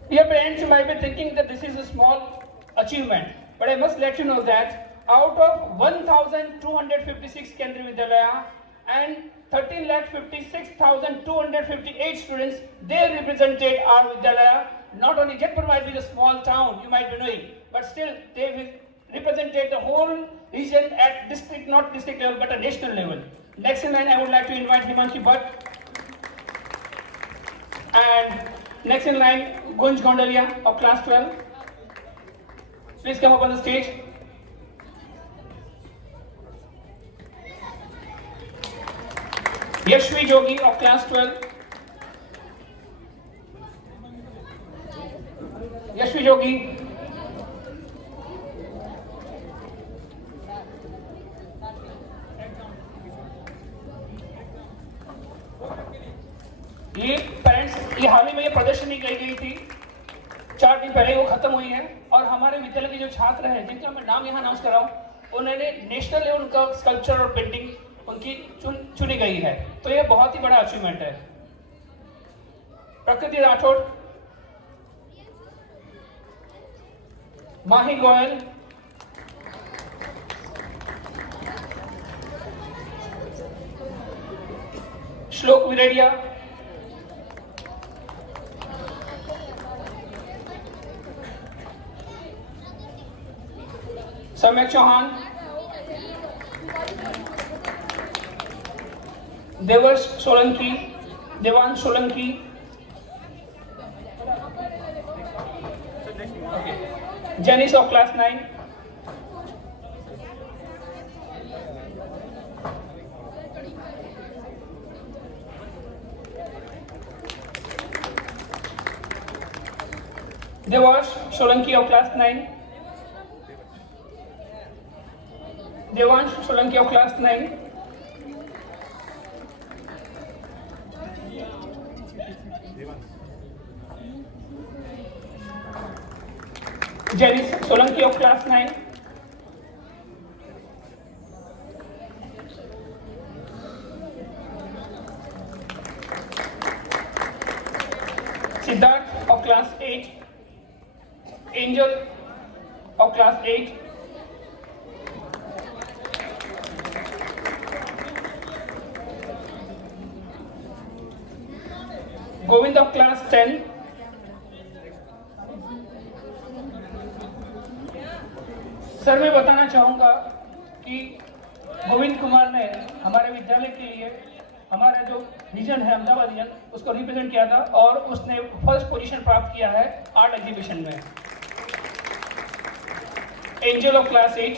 Your parents might be thinking that this is a small achievement, but I must let you know that out of 1,256 Kendriya Vidyalaya and 13,56,258 students, they represented our Vidyalaya. Not only Jetpur might be the small town you might be knowing, but still they represented the whole region at district, not district level, but a national level. Next in line, I would like to invite Himanshi Bhatt. And next in line, Gunj Gondalia of class 12. Please come up on the stage. Yashvi Jogi of class 12. Yashvi जोगी, ये हाल ही में ये प्रदर्शनी की गई थी, 4 दिन पहले वो खत्म हुई है और हमारे विद्यालय के जो छात्र हैं जिनका मैं नाम यहाँ अनाउंस कर रहा हूँ, उन्होंने नेशनल लेवल का स्कल्पचर और पेंटिंग उनकी चुनी गई है। तो ये बहुत ही बड़ा अचीवमेंट है। प्रकृति राठौड़, माही Goyal, Shlok Viradiya, Samyak Chauhan, Devarsh Solanki, Devansh Solanki, Jenis of class 9, Devansh Solanki of class 9, Devansh Solanki of class 9, Jenis Solanki of class 9, Siddharth of class 8, Angel of class 8, Govind of class 10, sir मैं बताना चाहूँगा कि गोविंद कुमार ने हमारे विद्यालय के लिए हमारा जो रीजन है अहमदाबाद रीजन उसको रिप्रेजेंट किया था और उसने फर्स्ट पोजीशन प्राप्त किया है आर्ट एग्जीबिशन में। एंजल ऑफ क्लास 8,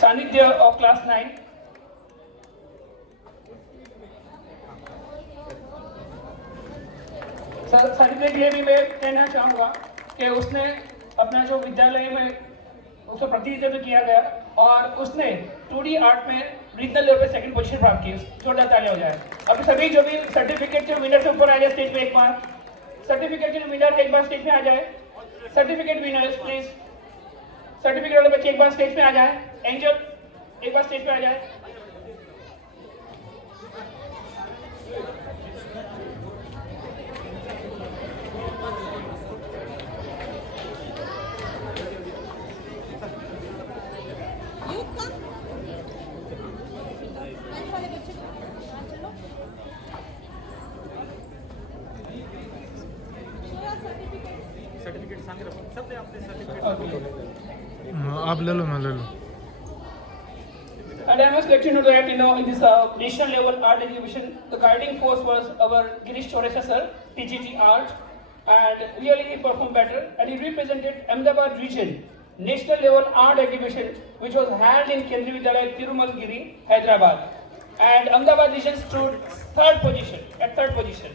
सानिध्य ऑफ क्लास 9, सानिध्य के लिए भी मैं कहना चाहूँगा कि उसने अपना जो विद्यालय में उसको प्रतिनिधित्व किया गया और उसने 2D आर्ट में रीजनल लेवल पे सेकंड पोजीशन प्राप्त की। जोरदार तालियां हो जाए। अभी सभी जो भी सर्टिफिकेट के विनर से ऊपर आ जाए स्टेज पे एक बार, सर्टिफिकेट के विनर एक बार स्टेज पे आ जाए, सर्टिफिकेट विनर्स प्लीज, सर्टिफिकेट वाले बच्चे एक बार स्टेज पे आ जाए, एंजल एक बार स्टेज पे आ जाए। आप ले लो, मैं ले लो। And I must let you know that in this national level art exhibition, the guiding force was our Girish Choresha sir, TGT Art, and really he performed better. And he represented Ahmedabad region national level art exhibition, which was held in Kendriya Vidyalaya, Tirumalgiri, Hyderabad. And Ahmedabad region stood third position.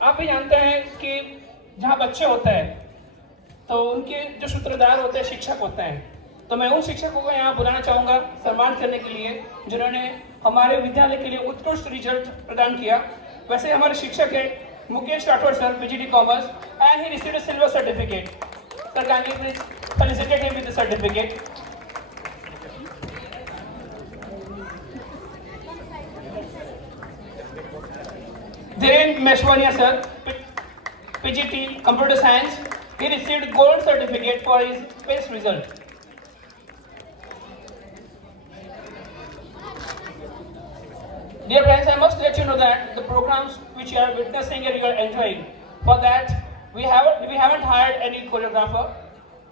आप भी जानते हैं कि जहाँ बच्चे होते हैं तो उनके जो सूत्रधार होते हैं शिक्षक होते हैं, तो मैं उन शिक्षकों को यहाँ बुलाना चाहूँगा सम्मान करने के लिए जिन्होंने हमारे विद्यालय के लिए उत्कृष्ट रिजल्ट प्रदान किया। वैसे हमारे शिक्षक है Mukesh Rathore sir, PGT commerce, and he received a silver certificate. Sir kindly please felicitate him with the certificate. Dhiren Meshwania sir, PGT Computer Science, he received gold certificate for his best result. Dear friends, I must let you know that the programs which you are witnessing and you are enjoying, for that we haven't hired any choreographer.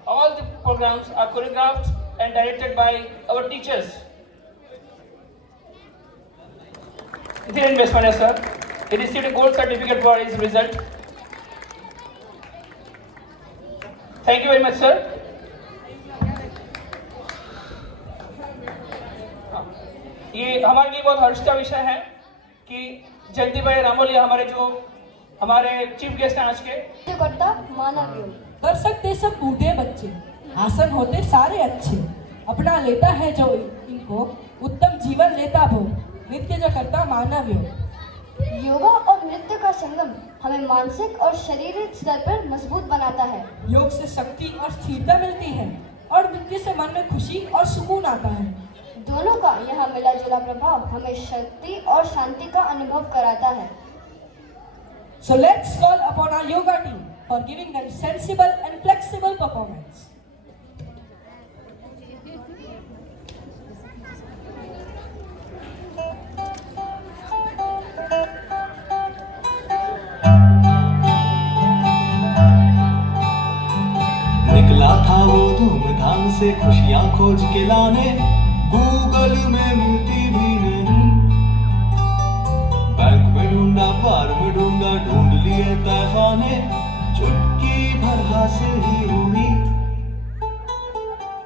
All the programs are choreographed and directed by our teachers. Dhiren Meshwania sir, he received a gold certificate for his result. Thank you very much, sir. ये हमारे लिए बहुत हर्ष का विषय है कि जयंती भाई रामोलिया हमारे chief guest हैं आज के। करता मानव योग। कर सकते सब बूढ़े बच्चे, आसन होते सारे अच्छे, अपना लेता है जो इनको, उत्तम जीवन लेता भो, नित्य जो करता मानव योग। योगा और नृत्य का संगम हमें मानसिक और शारीरिक स्तर पर मजबूत बनाता है। योग से शक्ति और स्थिरता मिलती है और नृत्य से मन में खुशी और सुकून आता है। दोनों का यहाँ मिला जुला प्रभाव हमें शक्ति और शांति का अनुभव कराता है। So let's call upon our yoga team for giving them sensible and flexible performance. निकला था वो धूमधाम से खुशियां खोज के लाने, गूगल में मिलती भी नहीं। बैंक में ढूंढा, बार में ढूंढा, ढूंढ लिए तहखाने, चुटकी भर हासिल ही हुई।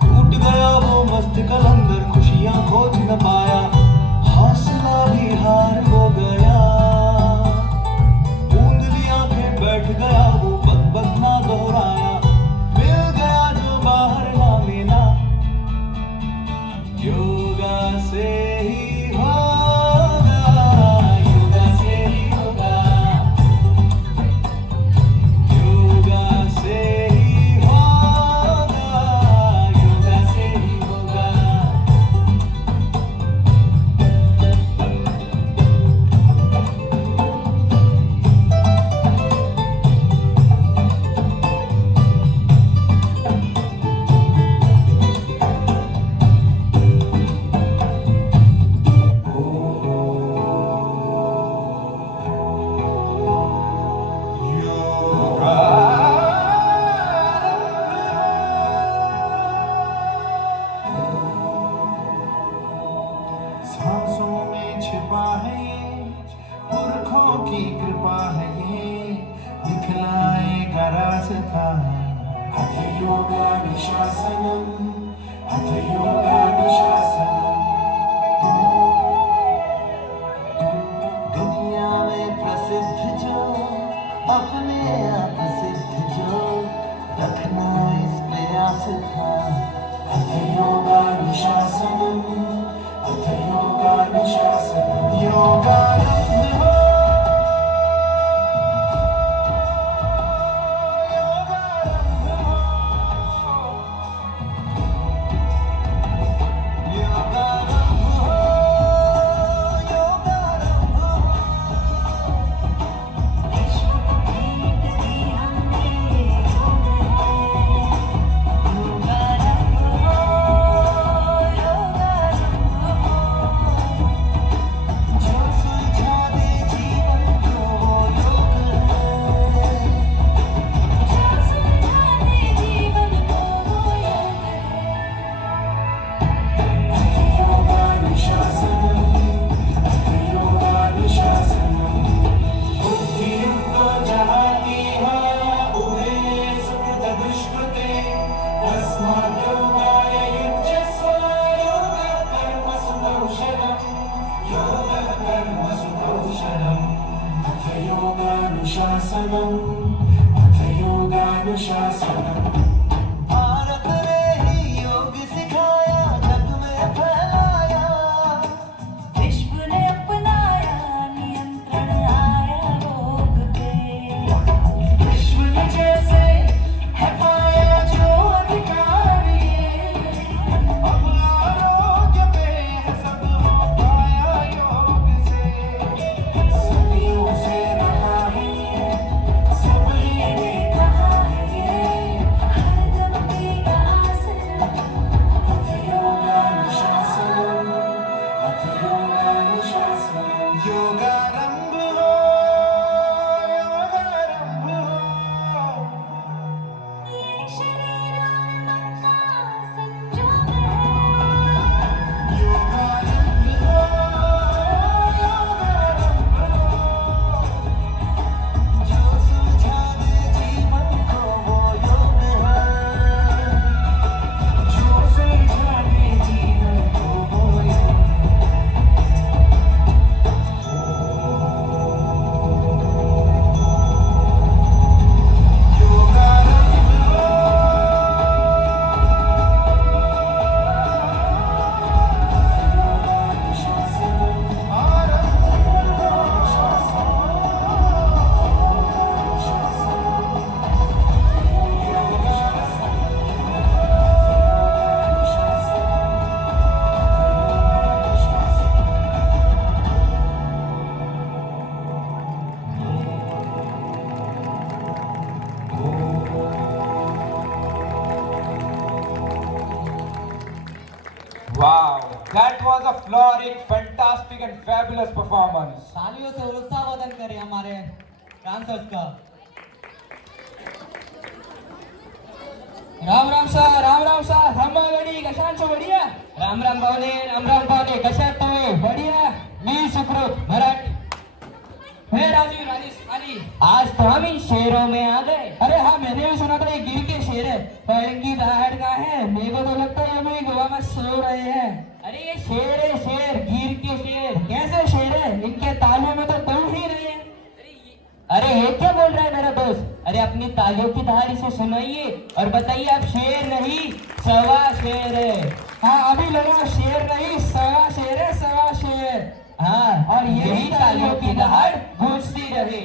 टूट गया वो मस्त कलंदर, खुशियां खोज न पाया, हौसला भी हार हो गया। बूंद ली आंखें बैठ गया वो, बक बक ना दोहराया, मिल गया जो बाहर ना मिला। योगा से ही होगा, योगा से ही होगा, योगा से ही होगा, योगा से ही होगा। Wow, that was a flooring, fantastic and fabulous performance. तालियों से उत्साहवर्धन करें हमारे डांसर्स का। राम राम सर हम गडी कशांचं बढ़िया राम राम पाहुणे कशा आहात तुम्ही? बढ़िया मी सुकृत मराठी हे राजीव राजेश अली आज तो हम इन शेरों में आ गए। अरे हाँ मैंने भी सुना था ये गिर के शेर है पर इनकी दहाड़ कहाँ है मेरे को तो लगता है ये गोवा में सो रहे हैं। अरे ये शेर है शेर, गिर के शेर। कैसे शेर है इनके तालों में तो दम ही नहीं है। अरे ये क्या बोल रहा है मेरा दोस्त? अरे अपनी तालियों की धारी से सुनाइए और बताइए आप शेर नहीं सवा शेर है। हाँ अभी लगा शेर नहीं सवा शेर है सवा शेर। हाँ और यही तालियों की दहाड़ गूंजती रहे।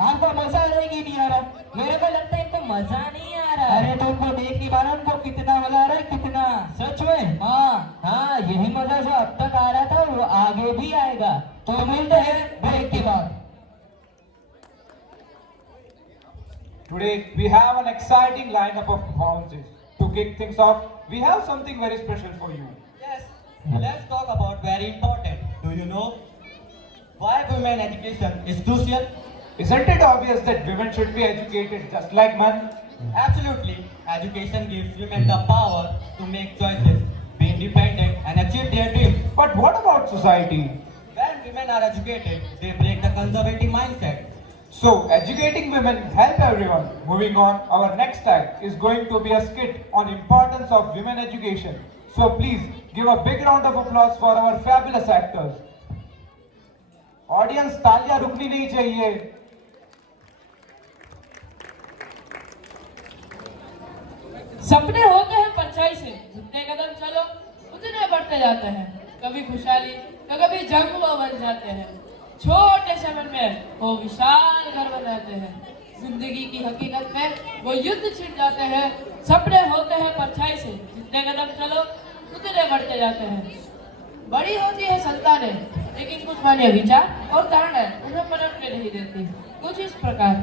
आपको मजा आएगी नहीं आ रहा? मेरे को लगता है इनको मजा नहीं आ रहा। अरे तुमको देख नहीं पा रहा उनको कितना मजा आ रहा है कितना। सच में? हाँ यही मजा जो अब तक आ रहा था वो आगे भी आएगा। तो मिलते हैं ब्रेक के बाद। Today we have an exciting lineup of performances. To kick things off, we have something very special for you. Yes, let's talk about very important. Do you know why women education is crucial? Isn't it obvious that women should be educated just like men? Absolutely. Education gives women the power to make choices, be independent and achieve their dreams. But what about society? When women are educated, they break the conservative mindset. So, educating women help everyone. Moving on, our next act is going to be a skit on importance of women education. So please give a big round of applause for our fabulous actors. Audience, तालियां रुकनी नहीं चाहिए. सपने होते हैं परछाई से, जितने कदम चलो उतने बढ़ते जाते हैं। कभी खुशहाली तो कभी जंग बन जाते हैं। छोटे से मन में वो विशाल घर बनाते हैं। जिंदगी की हकीकत में वो युद्ध छिड़ जाते हैं। सपने होते हैं परछाई से, जितने कदम चलो उतने बढ़ते जाते हैं। बड़ी होती है संतानें, लेकिन कुछ मान्य विचार और धारणाएं उन्हें पनपने नहीं देती। कुछ इस प्रकार।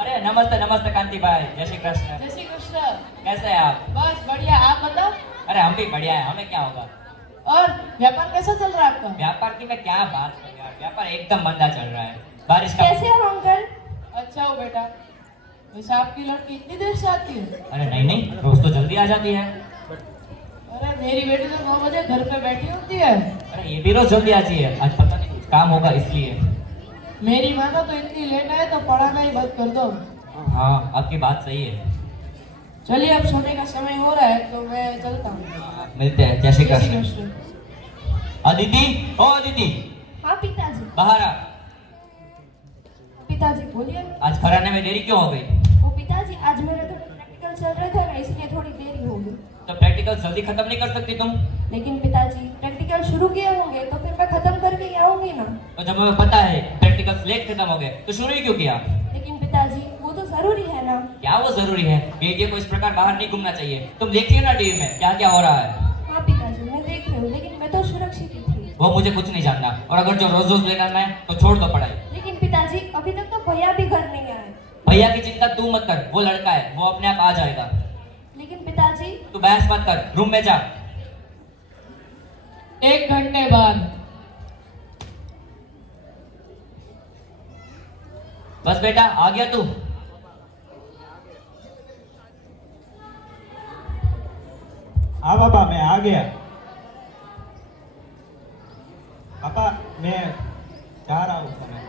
अरे नमस्ते कांति भाई, जय श्री कृष्ण। जय श्री कृष्ण। कैसे हैं आप? बस बढ़िया, आप बताओ। अरे हम भी बढ़िया है, हमें क्या होगा। और व्यापार कैसा चल रहा है आपका? व्यापार की मैं क्या बात करूं यार, व्यापार एकदम मंदा चल रहा है। बारिश का कैसे हो अंकल? अच्छा हो बेटा। वैसे आपकी लड़की इतनी देर से आती है? अरे नहीं रोज तो जल्दी आ जाती है। अरे मेरी बेटी तो 9 बजे घर पे बैठी होती है। अरे ये भी रोज जल्दी आती है, आज पता नहीं कुछ काम होगा इसलिए। मेरी मानो तो इतनी लेट आए तो पढ़ाना ही बंद कर दो। हाँ आपकी बात सही है। चलिए अब सोने का समय हो रहा है तो मैं चलता हूँ। मिलते हैं, जय श्री कृष्ण। अदिति, ओ अदिति। हाँ पिताजी। बाहर आ। पिताजी बोलिए। आज फराने में देरी क्यों हो गई? वो पिताजी आज मेरे थोड़े प्रैक्टिकल चल रहे थे ना, इसलिए थोड़ी देरी हो गई। तो प्रैक्टिकल जल्दी खत्म नहीं कर सकती तुम? लेकिन पिताजी प्रैक्टिकल शुरू किए होंगे तो फिर मैं खत्म करके ही आऊंगी ना। तो जब हमें पता है प्रैक्टिकल लेट खत्म हो गए तो शुरू ही क्यों किया? लेकिन पिताजी वो तो जरूरी है ना। क्या वो जरूरी है? बेटियों को इस प्रकार बाहर नहीं घूमना चाहिए। तुम देखती हो ना टीवी में क्या क्या हो रहा है। हाँ पिताजी मैं देख रही हूँ, लेकिन मैं तो सुरक्षित ही थी। वो मुझे कुछ नहीं जानना, और अगर जो रोज रोज लेकर है तो छोड़ दो पढ़ाई। लेकिन पिताजी अभी तक तो भैया भी घर नहीं आए। भैया की चिंता तू मत कर, वो लड़का है, वो अपने आप आ जाएगा। लेकिन पिताजी। तू बहस मत कर, रूम में जा। 1 घंटे बाद। बस बेटा आ गया तू? हाँ पापा मैं आ गया। पापा मैं जा रहा हूँ समय।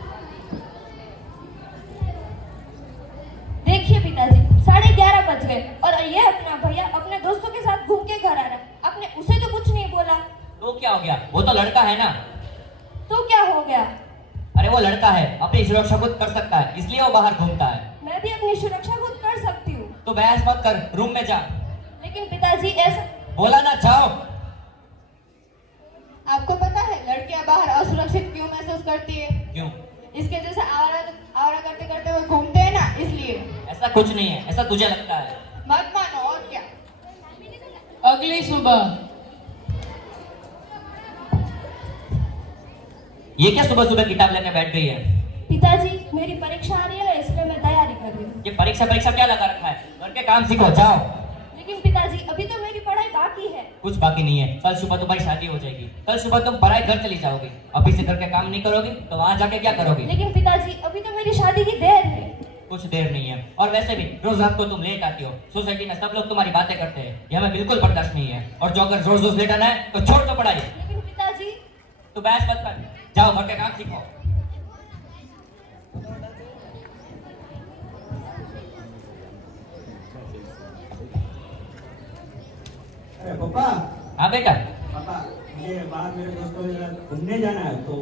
देखिए पिताजी 11:30 बज गए और ये अपना भैया अपने दोस्तों के साथ घूम के घर आ रहा है। आपने उसे तो कुछ नहीं बोला। तो क्या हो गया? वो तो लड़का है ना। तो क्या हो गया? अरे वो लड़का है, अपनी सुरक्षा खुद कर सकता है, इसलिए वो बाहर घूमता है। मैं भी अपनी सुरक्षा खुद कर सकती हूँ। तो बहस मत कर, रूम में जा। लेकिन पिताजी ऐसा। बोला ना जाओ। आपको पता है लड़कियां बाहर असुरक्षित क्यों महसूस करती है? क्यों? इसके जैसे आवारा करते करते वो घूमते हैं ना, इसलिए। ऐसा कुछ नहीं है, ऐसा तुझे लगता है। मत मानो, और क्या। अगली सुबह। ये क्या सुबह सुबह किताब लेने बैठ गई है? पिताजी मेरी परीक्षा आ रही है, इसलिए मैं तैयारी कर रही हूँ। ये परीक्षा क्या लगा रखा है? घर के काम सीखो, जाओ। लेकिन पिताजी अभी तो मेरी पढ़ाई बाकी है। कुछ बाकी नहीं है। कल सुबह तुम्हारी शादी हो जाएगी। कल सुबह तुम पराए घर चली जाओगी। अभी से घर के काम नहीं करोगी तो वहाँ जाके क्या करोगी? लेकिन पिताजी अभी तो मेरी शादी की देर है। कुछ देर नहीं है। और वैसे भी रोज रात को तुम लेट आती हो। सोसाइटी में सब लोग तुम्हारी बातें करते हैं, ये हमें बिल्कुल बर्दाश्त नहीं है। और जो अगर रोज रोज लेट आना है तो छोड़ दो पढ़ाई। लेकिन पिताजी तो बहस मत कर, जाओ घर के काम सीखो। अरे पापा, हाँ बेटा। पापा मुझे बाहर मेरे दोस्तों के साथ घूमने जाना है, तो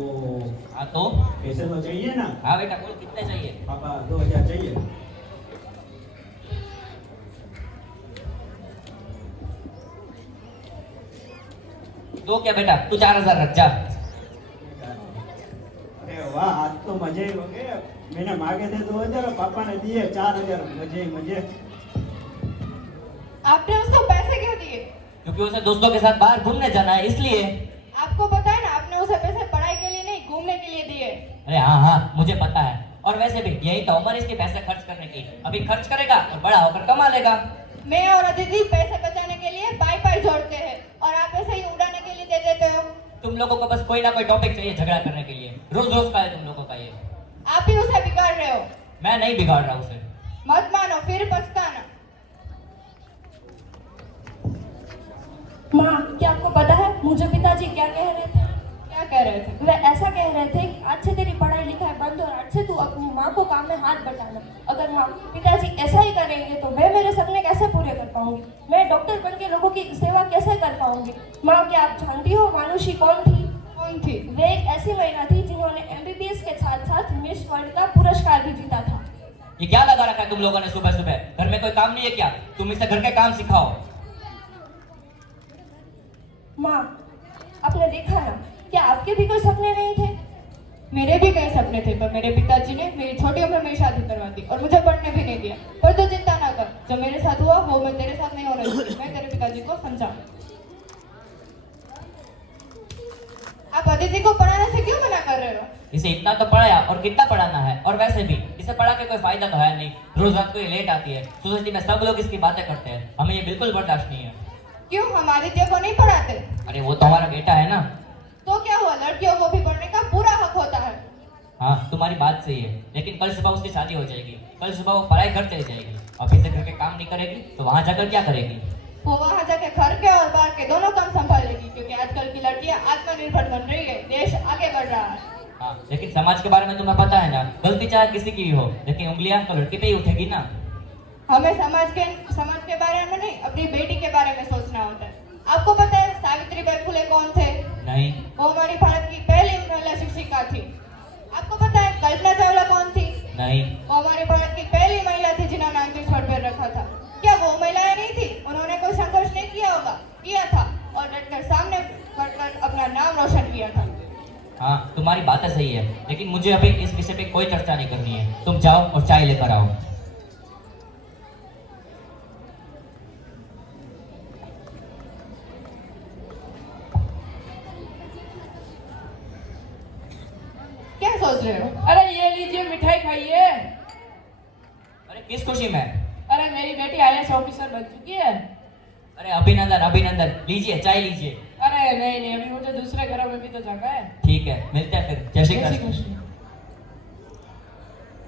हाँ तो पैसे तो चाहिए ना? हाँ बेटा, बोल कितने चाहिए? पापा 2000 चाहिए। दो क्या बेटा, तू 4000 रख जा। अरे वाह, आज तो मजे ही हो गए। मैंने मांगे थे 2000, पापा ने दिए 4000। मजे ही मजे। आपने उसको पैसे क्यों दिए? क्योंकि उसे दोस्तों के साथ बाहर घूमने जाना है इसलिए। आपको पता है ना, आपने उसे पैसे पढ़ाई के लिए नहीं घूमने के लिए दिए। अरे हाँ हाँ, मुझे पता है। और वैसे भी यही तो उम्र इसके पैसे खर्च करने की। अभी खर्च करेगा और बड़ा होकर कमा लेगा। मैं और अदिति पैसे बचाने के लिए पाई जोड़ते हैं और आप ऐसे ही उड़ाने के लिए दे देते हो। तुम लोगों को बस कोई ना कोई टॉपिक चाहिए झगड़ा करने के लिए। रोज रोज का है तुम लोगों का ये। आप ही उसे बिगाड़ रहे हो। मैं नहीं बिगाड़ रहा उसे। मत मानो, फिर पछताना। माँ, क्या आपको पता है मुझे पिताजी क्या कह रहे थे? क्या कह रहे थे? वे ऐसा कह रहे थे कि आज से तेरी पढ़ाई लिखाई बंद और आज से तू अपनी माँ को काम में हाथ बटाना। अगर माँ पिताजी ऐसा ही करेंगे तो मैं मेरे सपने कैसे पूरे कर पाऊंगी? मैं डॉक्टर बन के लोगों की सेवा कैसे कर पाऊंगी? माँ, क्या आप जानती हो मानुषी कौन थी? कौन थी? वे एक ऐसी महिला थी जिन्होंने MBBS के साथ साथ मिस वर्ल्ड का पुरस्कार भी जीता था। ये क्या लगा रखा है तुम लोगों ने सुबह सुबह? घर में कोई काम नहीं है क्या? तुम इसे घर के काम सिखाओ। माँ, आपने देखा ना, क्या आपके भी कोई सपने नहीं थे? मेरे भी कई सपने थे, पर मेरे पिताजी ने मेरी छोटी उम्र में ही शादी करवा दी और मुझे पढ़ने भी नहीं दिया। पर तू चिंता ना कर, जो मेरे साथ हुआ वो मैं तेरे साथ नहीं होने दूंगी। मैं तेरे पिताजी को समझाऊं। आप अदिति को पढ़ाने से क्यों मना कर रहे हो? इसे इतना तो पढ़ाया और कितना पढ़ाना है। और वैसे भी इसे पढ़ा के कोई फायदा तो है नहीं। रोज रात को ये लेट आती है। सोसाइटी में सब लोग इसकी बातें करते हैं। हमें ये बिल्कुल बर्दाश्त नहीं है। क्यों, हम आदित्य को नहीं पढ़ाते? अरे वो तो हमारा बेटा है ना। तो क्या हुआ, लड़कियों को भी पढ़ने का पूरा हक होता है। हाँ, तुम्हारी बात सही है, लेकिन कल सुबह उसकी शादी हो जाएगी। कल सुबह वो पढ़ाई घर चली जाएगी। अभी से घर के काम नहीं करेगी तो वहाँ जाकर क्या करेगी? वो वहाँ जाके घर के और बाहर के दोनों काम संभालेगी, क्योंकि आजकल की लड़कियां आत्मनिर्भर बन रही है। देश आगे बढ़ रहा है। हाँ, लेकिन समाज के बारे में तुम्हें पता है ना, गलती चाहे किसी की भी हो, लेकिन उंगलियां तो लड़की पे ही उठेगी ना। हमें समाज के बारे में नहीं, अपनी बेटी के बारे में सोचना होता है। आपको पता है सावित्रीबाई फुले कौन थे? नहीं। वो हमारी भारत की पहली महिला शिक्षिका थी। आपको पता है कल्पना चावला कौन थी? नहीं। वो हमारी भारत की पहली महिला थी जिन्होंने अंतरिक्ष पर पैर रखा था। क्या वो महिलाएं नहीं थी? उन्होंने कोई संघर्ष नहीं किया होगा? किया था, और डटकर सामने बढ़कर अपना नाम रोशन किया था। हाँ, तुम्हारी बातें सही है, लेकिन मुझे अभी इस विषय पे कोई चर्चा नहीं करनी है। तुम जाओ और चाय लेकर आओ। क्या सोच रहे हो? अरे ये लीजिए, मिठाई खाइए। अरे किस खुशी में? अरे मेरी बेटी IAS ऑफिसर बन चुकी है। अरे अभिनंदन अभिनंदन, लीजिए चाय लीजिए। अरे नहीं, अभी मुझे दूसरे घरों में भी तो जाना है। ठीक है, मिलते हैं फिर। जय श्री कृष्ण।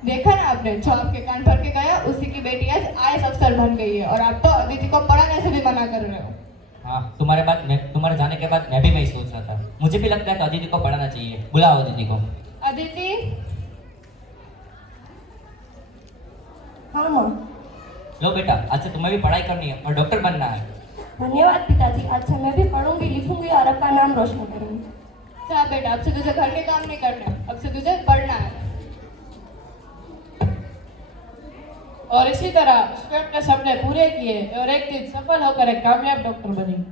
देखा ना आपने, जो आपके कान भर के गया उसी की बेटी आज IAS अफसर बन गई है, और आप तो अदिति को पढ़ाने से भी मना कर रहे हो। हाँ, तुम्हारे जाने के बाद मैं भी वही सोच रहा था। मुझे भी लगता है कि अदिति को पढ़ाना चाहिए। बुलाओ अदिति को। अदिति। हाँ माँ। लो बेटा, आज से तुम्हें भी पढ़ाई करनी है और डॉक्टर बनना है। धन्यवाद पिताजी, आज से मैं भी पढ़ूंगी, लिखूंगी और अपना नाम रोशन करूंगी। अच्छा बेटा, अब से तुझे घर के काम नहीं करने, अब से तुझे पढ़ना है। और इसी तरह उसने अपने सपने पूरे किए और एक दिन सफल होकर एक कामयाब डॉक्टर बनी।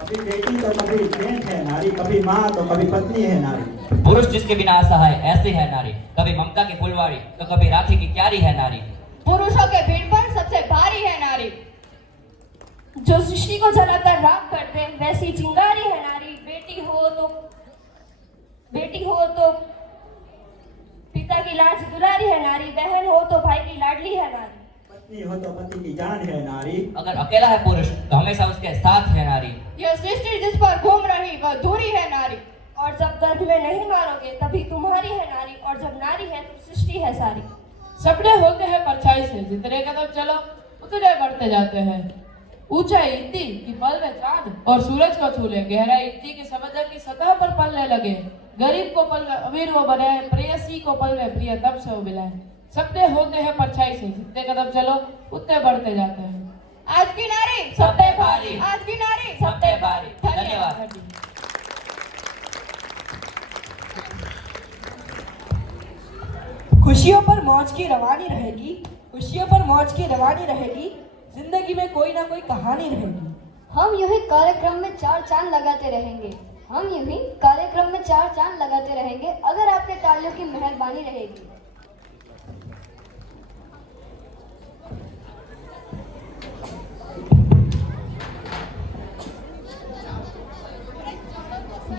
कभी बेटी तो कभी बेट है नारी, कभी माँ तो कभी पत्नी है नारी। पुरुष जिसके बिना असहाय ऐसी है नारी। कभी ममता की फुलवारी तो कभी राखी की क्यारी है नारी। पुरुषों के भीड़ पर सबसे भारी है नारी। जो सृष्टि को जलाकर राख कर दे वैसी चिंगारी है नारी। बेटी हो तो पिता की लाज दुलारी है नारी। बहन हो तो भाई की लाडली है नारी। पत्नी हो तो पति की जान है नारी। अगर अकेला है पुरुष तो हमेशा उसके साथ है नारी। यह सृष्टि जिस पर घूम रही वह दूरी है नारी। और जब गर्भ में नहीं मारोगे तभी तुम्हारी है नारी, और जब नारी है तो सृष्टि है सारी। सपने होते हैं परछाई से, जितने कदम चलो उतने बढ़ते जाते हैं। ऊंचाई इतनी कि पल में चांद और सूरज को छू ले, गहराई इतनी कि समंदर की सतह पर पलने लगे। गरीब को पल में अमीर वो बनाए, प्रेयसी को पल में प्रिय तब से वो मिलाए। सपने होते हैं परछाई से, जितने कदम चलो उतने बढ़ते जाते हैं। आज की नारी सब पे भारी, आज की नारी सब पे भारी। धन्यवाद। खुशियों पर मौज की रवानी रहेगी, खुशियों पर मौज की रवानी रहेगी, जिंदगी में कोई ना कोई कहानी रहेगी। हम यूं ही कार्यक्रम में 4 चांद लगाते रहेंगे, हम यूं ही कार्यक्रम में 4 चांद लगाते रहेंगे, अगर आपके तालियों की मेहरबानी रहेगी।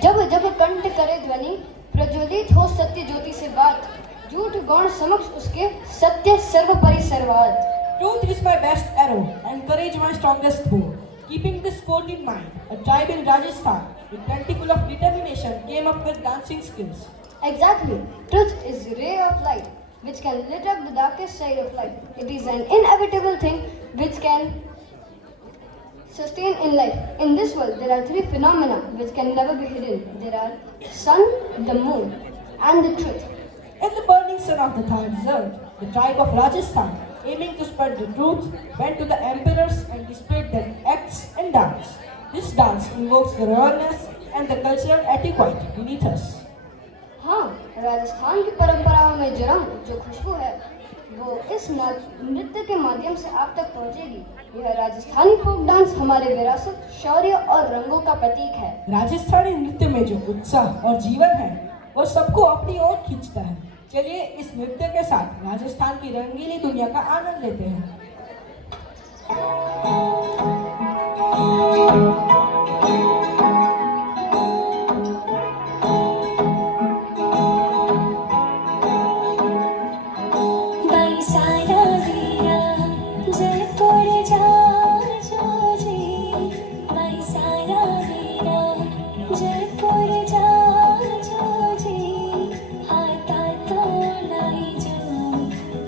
जब जब कंठ करे ध्वनि, प्रज्वलित हो सत्य ज्योति से बात, झूठ गौण समक्ष उसके सत्य सर्वपरि सर्वात। Truth is my best arrow and courage my strongest bow. Keeping this quote in mind, a tribe in Rajasthan with plenty full of determination came up with dancing skills. Exactly. Truth is a ray of light which can lit up the darkest side of life. It is an inevitable thing which can sustain in life. In this world, there are 3 phenomena which can never be hidden. There are sun, the moon, and the truth. In the burning sun of the Thar desert, the tribe of Rajasthan, aiming to spread the truth, went to the emperors and displayed their acts and dance. This dance invokes the rawness and the cultural etiquette beneath us. हाँ, राजस्थान की परंपराओं में जो रंग, जो खुशबू है, वो इस नृत्य के माध्यम से आप तक पहुंचेगी। यह राजस्थानी फोक डांस हमारे विरासत, शौर्य और रंगों का प्रतीक है। राजस्थानी नृत्य में जो उत्साह और जीवन है, वो सबको अपनी ओर खींचता है। चलिए इस नृत्य के साथ राजस्थान की रंगीली दुनिया का आनंद लेते हैं।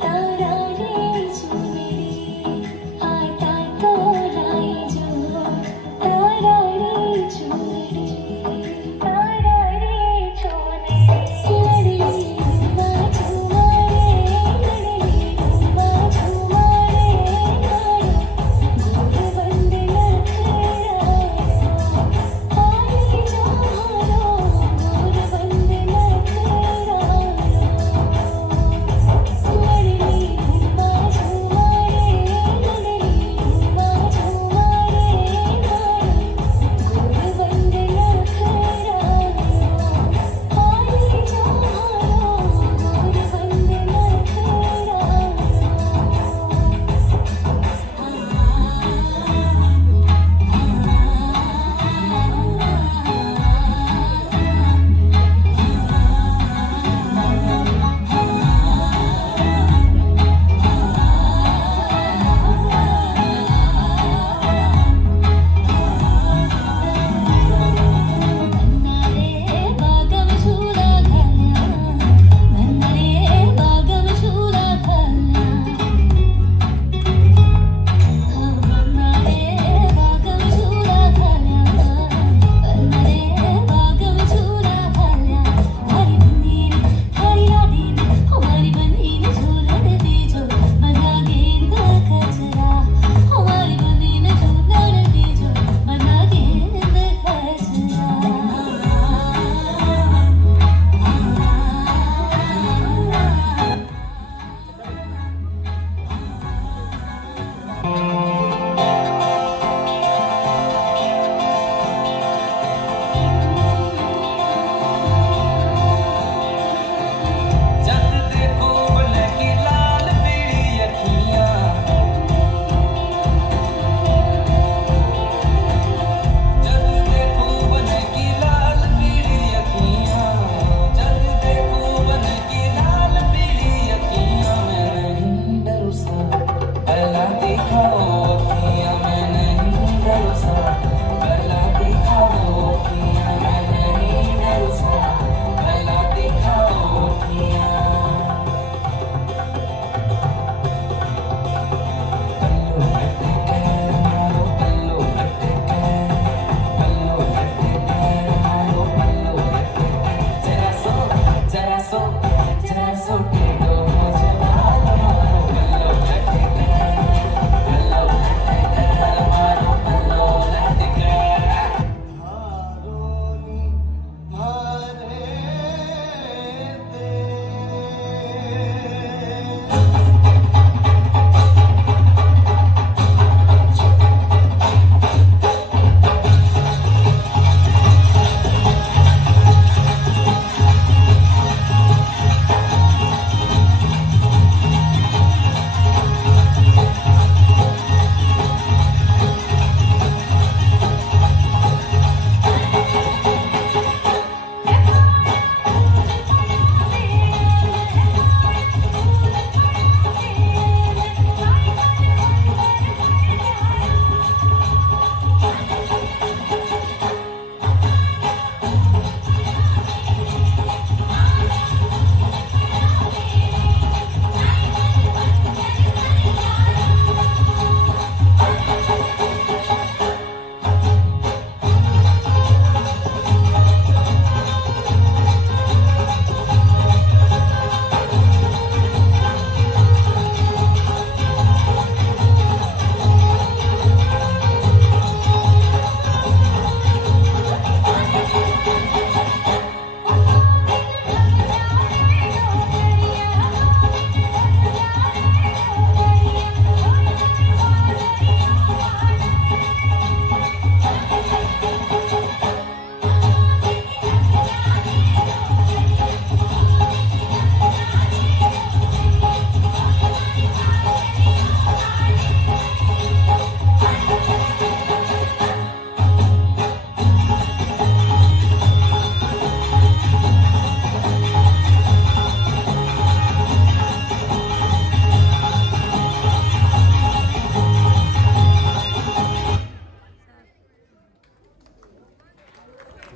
तारा रे चुनरी, हाय तारा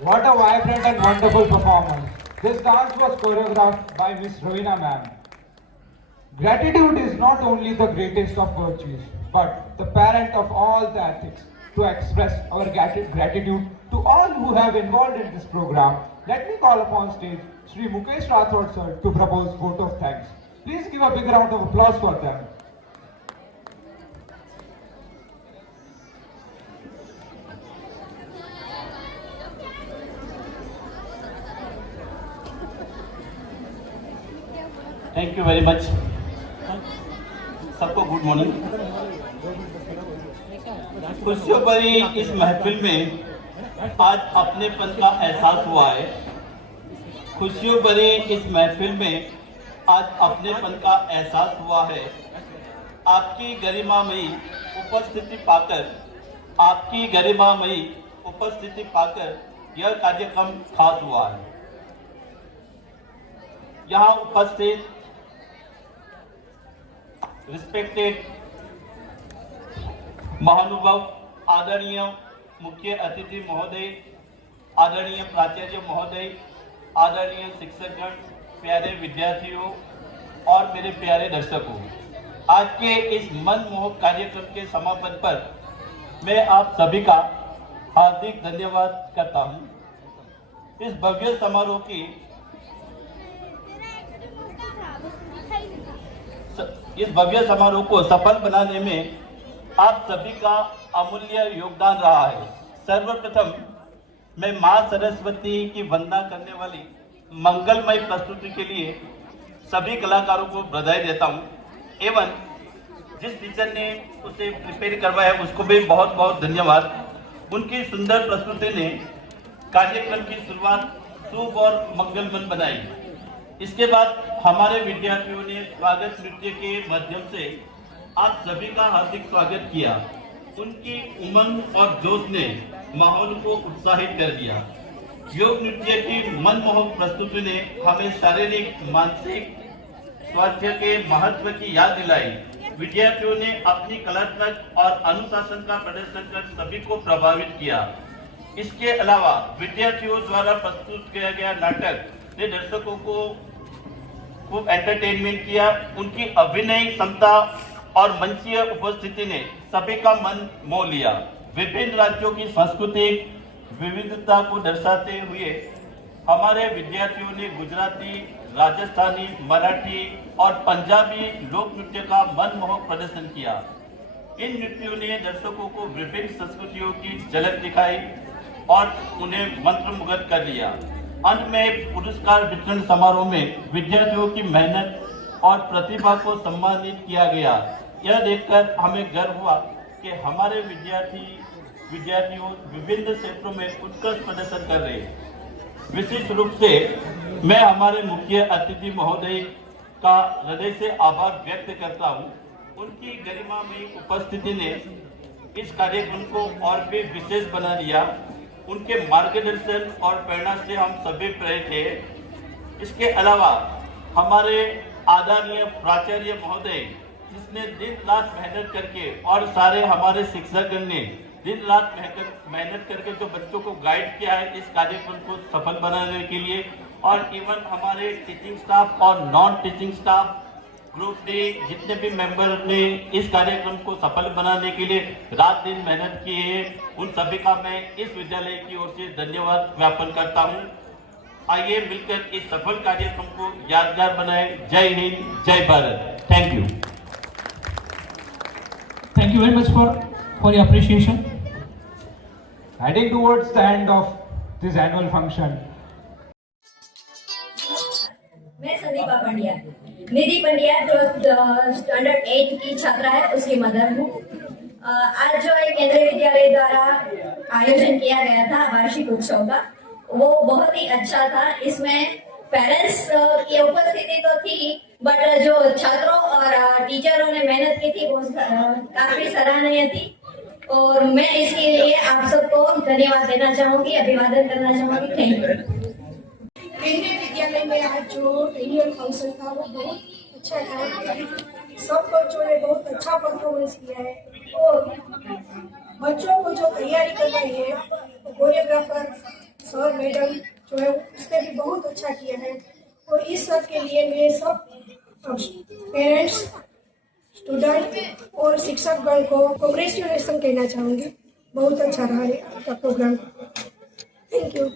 What a vibrant and wonderful performance. This dance was choreographed by Miss Ravina ma'am. Gratitude is not only the greatest of virtues, but the parent of all the ethics. To express our gratitude to all who have involved in this program, let me call upon stage Sri Mukesh Rathod sir to propose vote of thanks. Please give a big round of applause for them. Thank you very much. सबको good morning. खुशियों भरी इस महफिल में आज अपनेपन का एहसास हुआ है। खुशियों भरी इस महफिल में आज अपनेपन का एहसास हुआ है। आपकी गरिमामयी उपस्थिति पाकर, आपकी गरिमामयी उपस्थिति पाकर यह कार्यक्रम खास हुआ है। यहाँ उपस्थित रिस्पेक्टेड महानुभाव, आदरणीय मुख्य अतिथि महोदय, आदरणीय प्राचार्य महोदय, आदरणीय शिक्षकगण, प्यारे विद्यार्थियों और मेरे प्यारे दर्शकों, आज के इस मनमोहक कार्यक्रम के समापन पर मैं आप सभी का हार्दिक धन्यवाद करता हूं। इस भव्य समारोह की को सफल बनाने में आप सभी का अमूल्य योगदान रहा है। सर्वप्रथम मैं मां सरस्वती की वंदना करने वाली मंगलमय प्रस्तुति के लिए सभी कलाकारों को बधाई देता हूं एवं जिस टीचर ने उसे प्रिपेयर करवाया उसको भी बहुत बहुत धन्यवाद। उनकी सुंदर प्रस्तुति ने कार्यक्रम की शुरुआत शुभ और मंगलमय बनाई। इसके बाद हमारे विद्यार्थियों ने स्वागत नृत्य के माध्यम से आप सभी का हार्दिक स्वागत किया। उनकी उमंग और जोश ने माहौल को उत्साहित कर दिया। योग नृत्य की मनमोहक प्रस्तुति ने हमें शारीरिक मानसिक स्वास्थ्य के महत्व की याद दिलाई। विद्यार्थियों ने अपनी कलात्मक और अनुशासन का प्रदर्शन कर सभी को प्रभावित किया। इसके अलावा विद्यार्थियों द्वारा प्रस्तुत किया गया नाटक ने दर्शकों को खूब एंटरटेनमेंट किया। उनकी अभिनय क्षमता और मंचीय उपस्थिति ने सभी का मन मोह लिया। विभिन्न राज्यों की सांस्कृतिक विविधता को दर्शाते हुए हमारे विद्यार्थियों ने गुजराती, राजस्थानी, मराठी और पंजाबी लोक नृत्य का मनमोहक प्रदर्शन किया। इन नृत्यों ने दर्शकों को विभिन्न संस्कृतियों की झलक दिखाई और उन्हें मंत्रमुग्ध कर दिया। अंत में पुरस्कार वितरण समारोह में विद्यार्थियों की मेहनत और प्रतिभा को सम्मानित किया गया। यह देखकर हमें गर्व हुआ कि हमारे विद्यार्थियों विभिन्न क्षेत्रों में उत्कृष्ट प्रदर्शन कर रहे हैं। विशेष रूप से मैं हमारे मुख्य अतिथि महोदय का हृदय से आभार व्यक्त करता हूँ। उनकी गरिमामयी उपस्थिति ने इस कार्यक्रम को और भी विशेष बना दिया। उनके मार्गदर्शन और प्रेरणा से हम सभी प्रेरित हैं। इसके अलावा हमारे आदरणीय प्राचार्य महोदय जिसने दिन रात मेहनत करके और सारे हमारे शिक्षकगण ने दिन रात मेहनत करके जो बच्चों को गाइड किया है इस कार्यक्रम को सफल बनाने के लिए, और इवन हमारे टीचिंग स्टाफ और non teaching staff group D जितने भी मेंबर ने इस कार्यक्रम को सफल बनाने के लिए रात दिन मेहनत की है, उन सभी का मैं इस विद्यालय की ओर से धन्यवाद ज्ञापन करता हूं। आइए मिलकर इस सफल कार्यक्रम को यादगार बनाएं। जय हिंद, जय Bharat. Thank you. Thank you very much for your appreciation. Heading towards the end of this annual function. मैं संदीपा पंड्या, निधि पंड्या जो स्टैंडर्ड 8 की छात्रा है उसकी मदर हूँ। आज जो एक केंद्रीय विद्यालय द्वारा आयोजन किया गया था वार्षिक उत्सव का, वो बहुत ही अच्छा था। इसमें पेरेंट्स की उपस्थिति तो थी, बट जो छात्रों और टीचरों ने मेहनत की थी वो काफी सराहनीय थी, और मैं इसके लिए आप सबको धन्यवाद देना चाहूंगी, अभिवादन करना चाहूंगी। Thank you. केंद्रीय विद्यालय में आज जो एनुअल फंक्शन था वो बहुत अच्छा था। सब बच्चों ने बहुत अच्छा परफॉर्मेंस किया है, और बच्चों को जो तैयारी करवाई है कोरियोग्राफर सर मैडम जो है उसने भी बहुत अच्छा किया है। और इस सब के लिए मैं सब पेरेंट्स, स्टूडेंट और शिक्षकगण को कांग्रेचुलेसन कहना चाहूँगी। बहुत अच्छा रहा है आपका प्रोग्राम। Thank you.